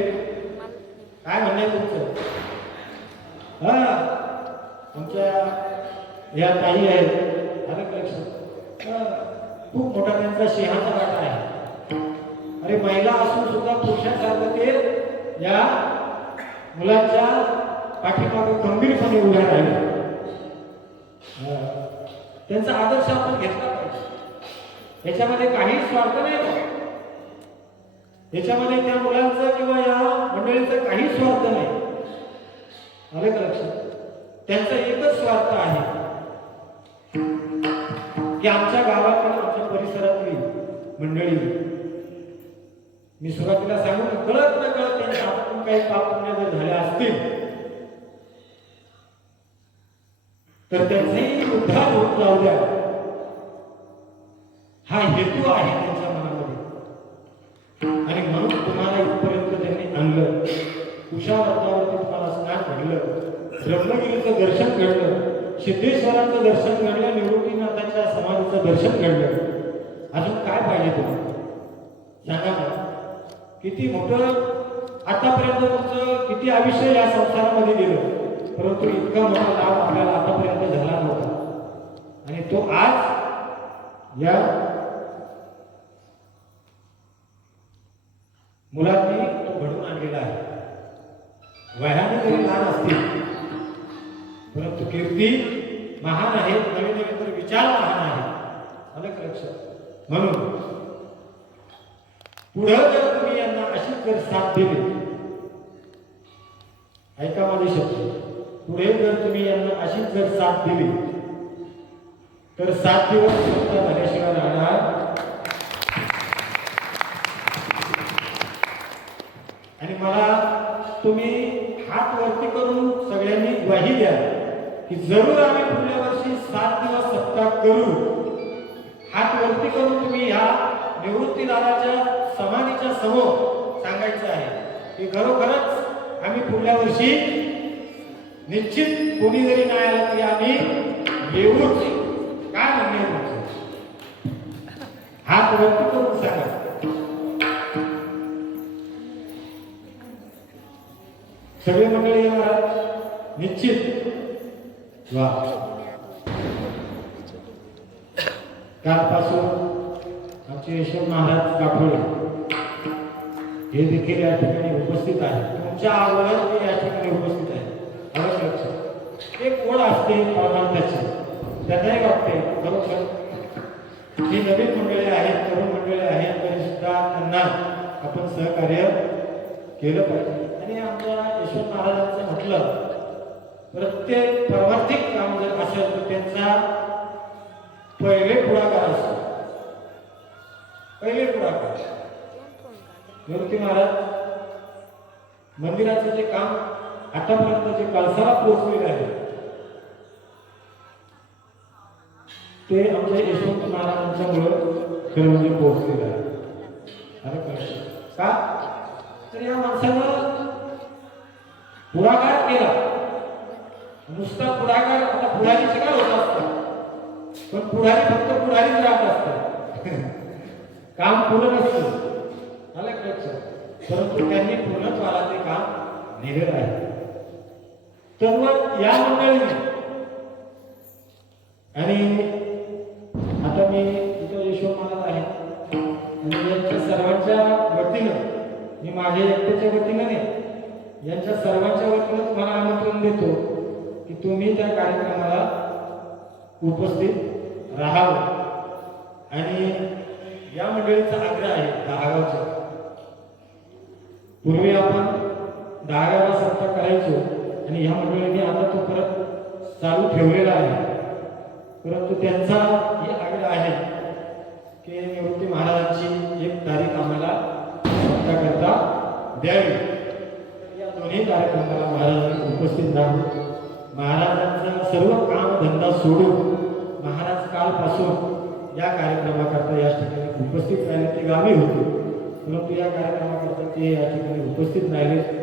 काय म्हणणे तुमचं? आमच्या या ताई आहेत, आलं का लक्षात? खूप मोठा त्यांचा सिंहाचा वाटा आहे. अरे महिला असून सुद्धा पुरुषांसारखं ते या मुलांच्या पाठीमागे गंभीरपणे उभ्या राहिले. त्यांचा आदर्श आपण घेतला पाहिजे. याच्यामध्ये काही स्वार्थ नाही बघा. याच्यामध्ये त्या मुलांचं किंवा या मंडळीचं काही स्वार्थ नाही. आलं का लक्षात? त्यांचा एकच स्वार्थ आहे की आमच्या गावातील आमच्या परिसरातली मंडळी, मी सुरुवातीला सांगून कळत न कळत त्यांच्या हातून काही पाप पुण्य जर झाले असतील तर त्यांचाही उद्धार होत जाऊ द्या, हा हेतू आहे त्यांच्या मनामध्ये. आणि म्हणून तुम्हाला इथपर्यंत त्यांनी आणलं. कुशावर्तावरती तुम्हाला स्नान घडलं, ब्रह्मगिरीचं दर्शन घडलं, सिद्धेश्वराचं दर्शन घडलं, निवृत्तीनाथाच्या समाधीचं दर्शन घडलं. अजून काय पाहिजे तुम्हाला? सांगा मला. किती मोठं आतापर्यंत तुमचं किती आयुष्य या संसारामध्ये गेलं, परंतु इतका मोठा लाभ आपल्याला आतापर्यंत झाला नव्हता. आणि तो आज या मुलांनी तो घडून आणलेला आहे. वयाने जरी लहान असतील परंतु कीर्ती महान आहे, नवीन नवीन तर विचार महान आहे. आलं का लक्षात? म्हणून पुढे जर तुम्ही यांना अशीच जर साथ दिली, ऐका माझे शब्द, पुढे जर तुम्ही यांना अशीच जर साथ दिली तर 7 दिवस सत्ता झाल्याशिवाय राहणार. आणि मला तुम्ही हात वरती करून सगळ्यांनी ग्वाही द्या की जरूर आम्ही पुढल्या वर्षी 7 दिवस सप्ताह करू. हात वरती करून तुम्ही ह्या निवृत्तीनाथाच्या समाधीच्या समोर सांगायचं आहे की खरोखरच आम्ही पुढल्या वर्षी निश्चित, कोणी जरी नाही आला तरी आम्ही येऊच. काय म्हणणे तुमचं? हात वरती करून सांगा. सगळे मंडळी येणार निश्चित. वा, कालपासून आमचे यशवंत महाराज काठोळे हे देखील या ठिकाणी उपस्थित आहेत. तुमच्या आवडीवर ते या ठिकाणी उपस्थित आहेत. आलं लक्षात? एक ओढ असते परमार्थाची, त्यांनाही वाटते बरोबर ही नवीन मंडळी आहेत, तरुण मंडळी आहेत, तरी सुद्धा त्यांना आपण सहकार्य केलं पाहिजे. आणि आमच्या यशवंत महाराजांचं म्हटलं, प्रत्येक परमार्थिक काम जर असेल तर त्यांचा पहिले पुढाकार असतो. पहिले पुढाकार निवृत्ती महाराज मंदिराचं जे काम आतापर्यंत जे कळसाला पोहोचलेलं आहे ते आमच्या यशवंत महाराजांच्यामुळं खरं म्हणजे पोहोचलेलं आहे. अरे का? तर या माणसानं पुढाकार केला नुसता पुढाकार आता पुढारी सगळं होत असतं पण पुढारी फक्त पुढारीच राहत असतं काम पूर्ण नसतं आलं का लक्षात परंतु त्यांनी पूर्णत्वाला ते काम नेलेलं आहे तर या मंडळीने आणि आता मी इथं यशोद मानत आहे आणि यांच्या सर्वांच्या वतीनं मी माझ्या एकट्याच्या वतीनं नाही यांच्या सर्वांच्या वतीनं तुम्हाला आमंत्रण देतो की तुम्ही त्या कार्यक्रमाला उपस्थित राहावं आणि या मंडळीचा आग्रह आहे दहागावचा पूर्वी आपण दहागावला सत्ता करायचो आणि ह्या मंडळीने आता तो परत चालू ठेवलेला आहे परंतु त्यांचा हे आग्रह आहे की निवृत्ती महाराजांची एक तारीख आम्हाला सत्ता करता द्यावी या दोन्ही कार्यक्रमाला महाराजांनी उपस्थित राहून महाराजांचा सर्व काम धंदा सोडून महाराज कालपासून या कार्यक्रमाकरता या ठिकाणी उपस्थित राहिले ते गावी होते परंतु या कार्यक्रमाकरता ते या ठिकाणी उपस्थित राहिले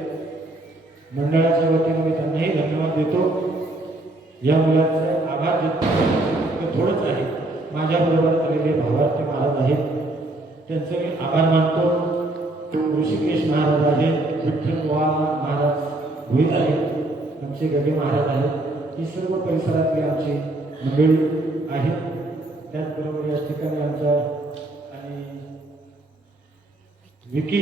मंडळाच्या वतीने मी त्यांनाही धन्यवाद देतो या मुलांचे आभार देतो थोडंच आहे माझ्याबरोबर आलेले भावार्थी महाराज आहेत त्यांचे मी आभार मानतो ऋषिकेश महाराज आहेत विठ्ठल बुवा महाराज भुईत आहेत आमचे गगे महाराज आहेत ही सर्व परिसरातली आमची मंडळी आहेत त्याचबरोबर या ठिकाणी आमचा आणि विकी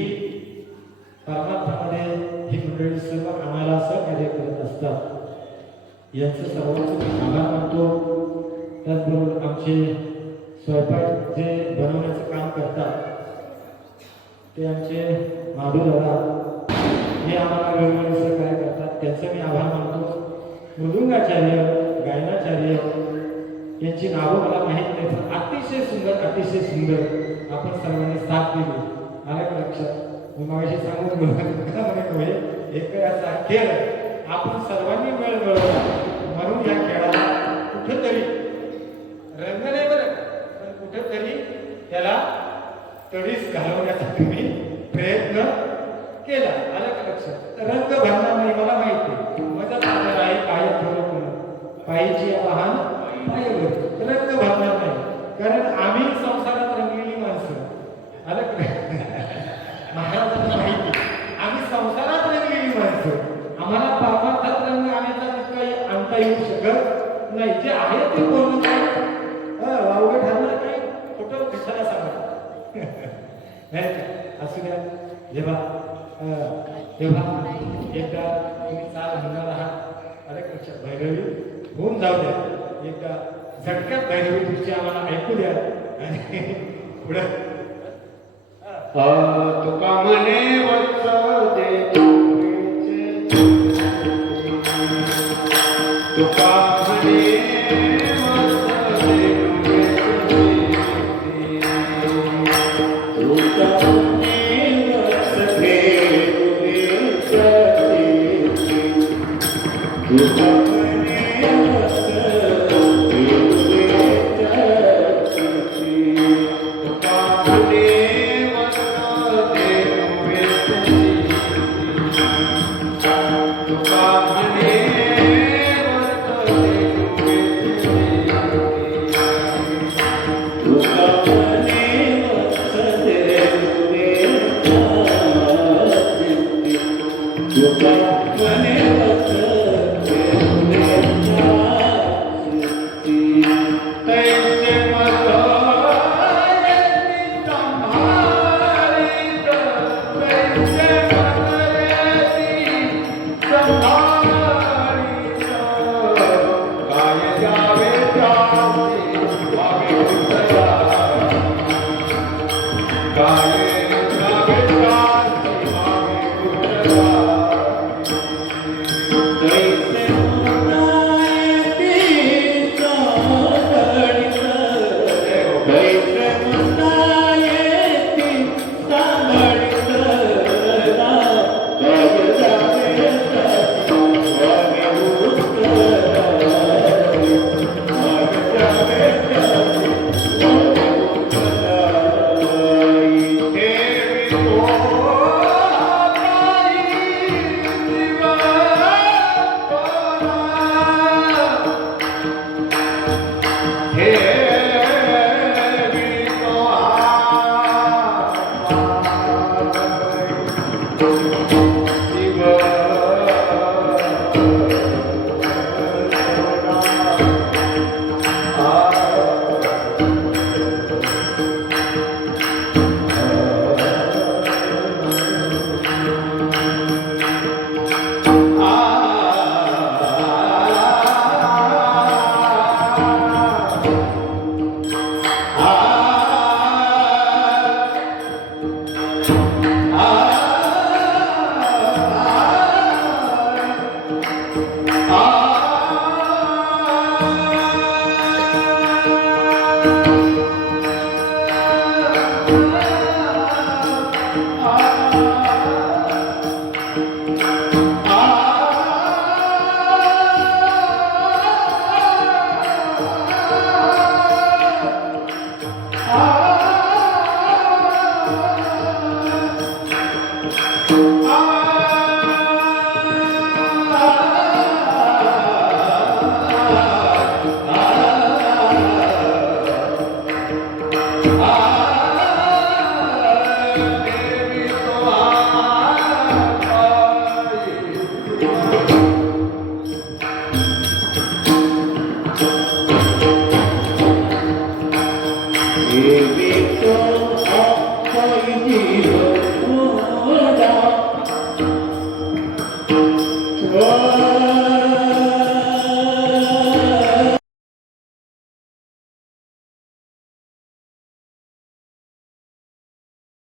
परमार्थामध्ये ही मंडळी सर्व आम्हाला सहकार्य करत असतात यांचं सर्वांचं मी आभार मानतो त्याचबरोबर आमचे स्वयंपाक जे बनवण्याचं काम करतात ते आमचे माधू दादा हे आम्हाला वेळोवेळी सहकार्य करतात त्यांचे मी आभार मानतो मृदुंगाचार्य गायनाचार्य यांची नावं मला माहीत नाही पण अतिशय सुंदर आपण सर्वांनी साथ दिली आलं का लक्षात मी मागाशी सांगून म्हणजे एक असा खेळ आपण सर्वांनी मेळ मिळवला म्हणून या खेळाला कुठेतरी रंग नाही बरं पण कुठेतरी त्याला तडीस घालवण्याचा तुम्ही प्रयत्न केला आलं का लक्षात रंग भरणार नाही मला माहिती मजा चालणार आहे काय थोडं पायीची वाहन पायावर रंग भरणार नाही कारण आम्ही संसारात रंगलेली माणसं आलं का महाराजांना माहिती आम्ही संसारात रंगलेली माणसं आम्हाला परमार्थात रंग आणण्याचा काही आणता येऊ शकत नाही जे आहे ते बोलणं काय वावगं ठरणार काही खोटं कशाला सांगा नाही असू द्या जेव्हा एकदा तुम्ही चाल म्हणणार आहात अरे कशा भैरवी होऊन जाऊ द्या एकदा झटक्यात भैरवी तुमची आम्हाला ऐकू द्या आणि पुढे तुका म्हणे वत्स दे तुका म्हणे Thank you.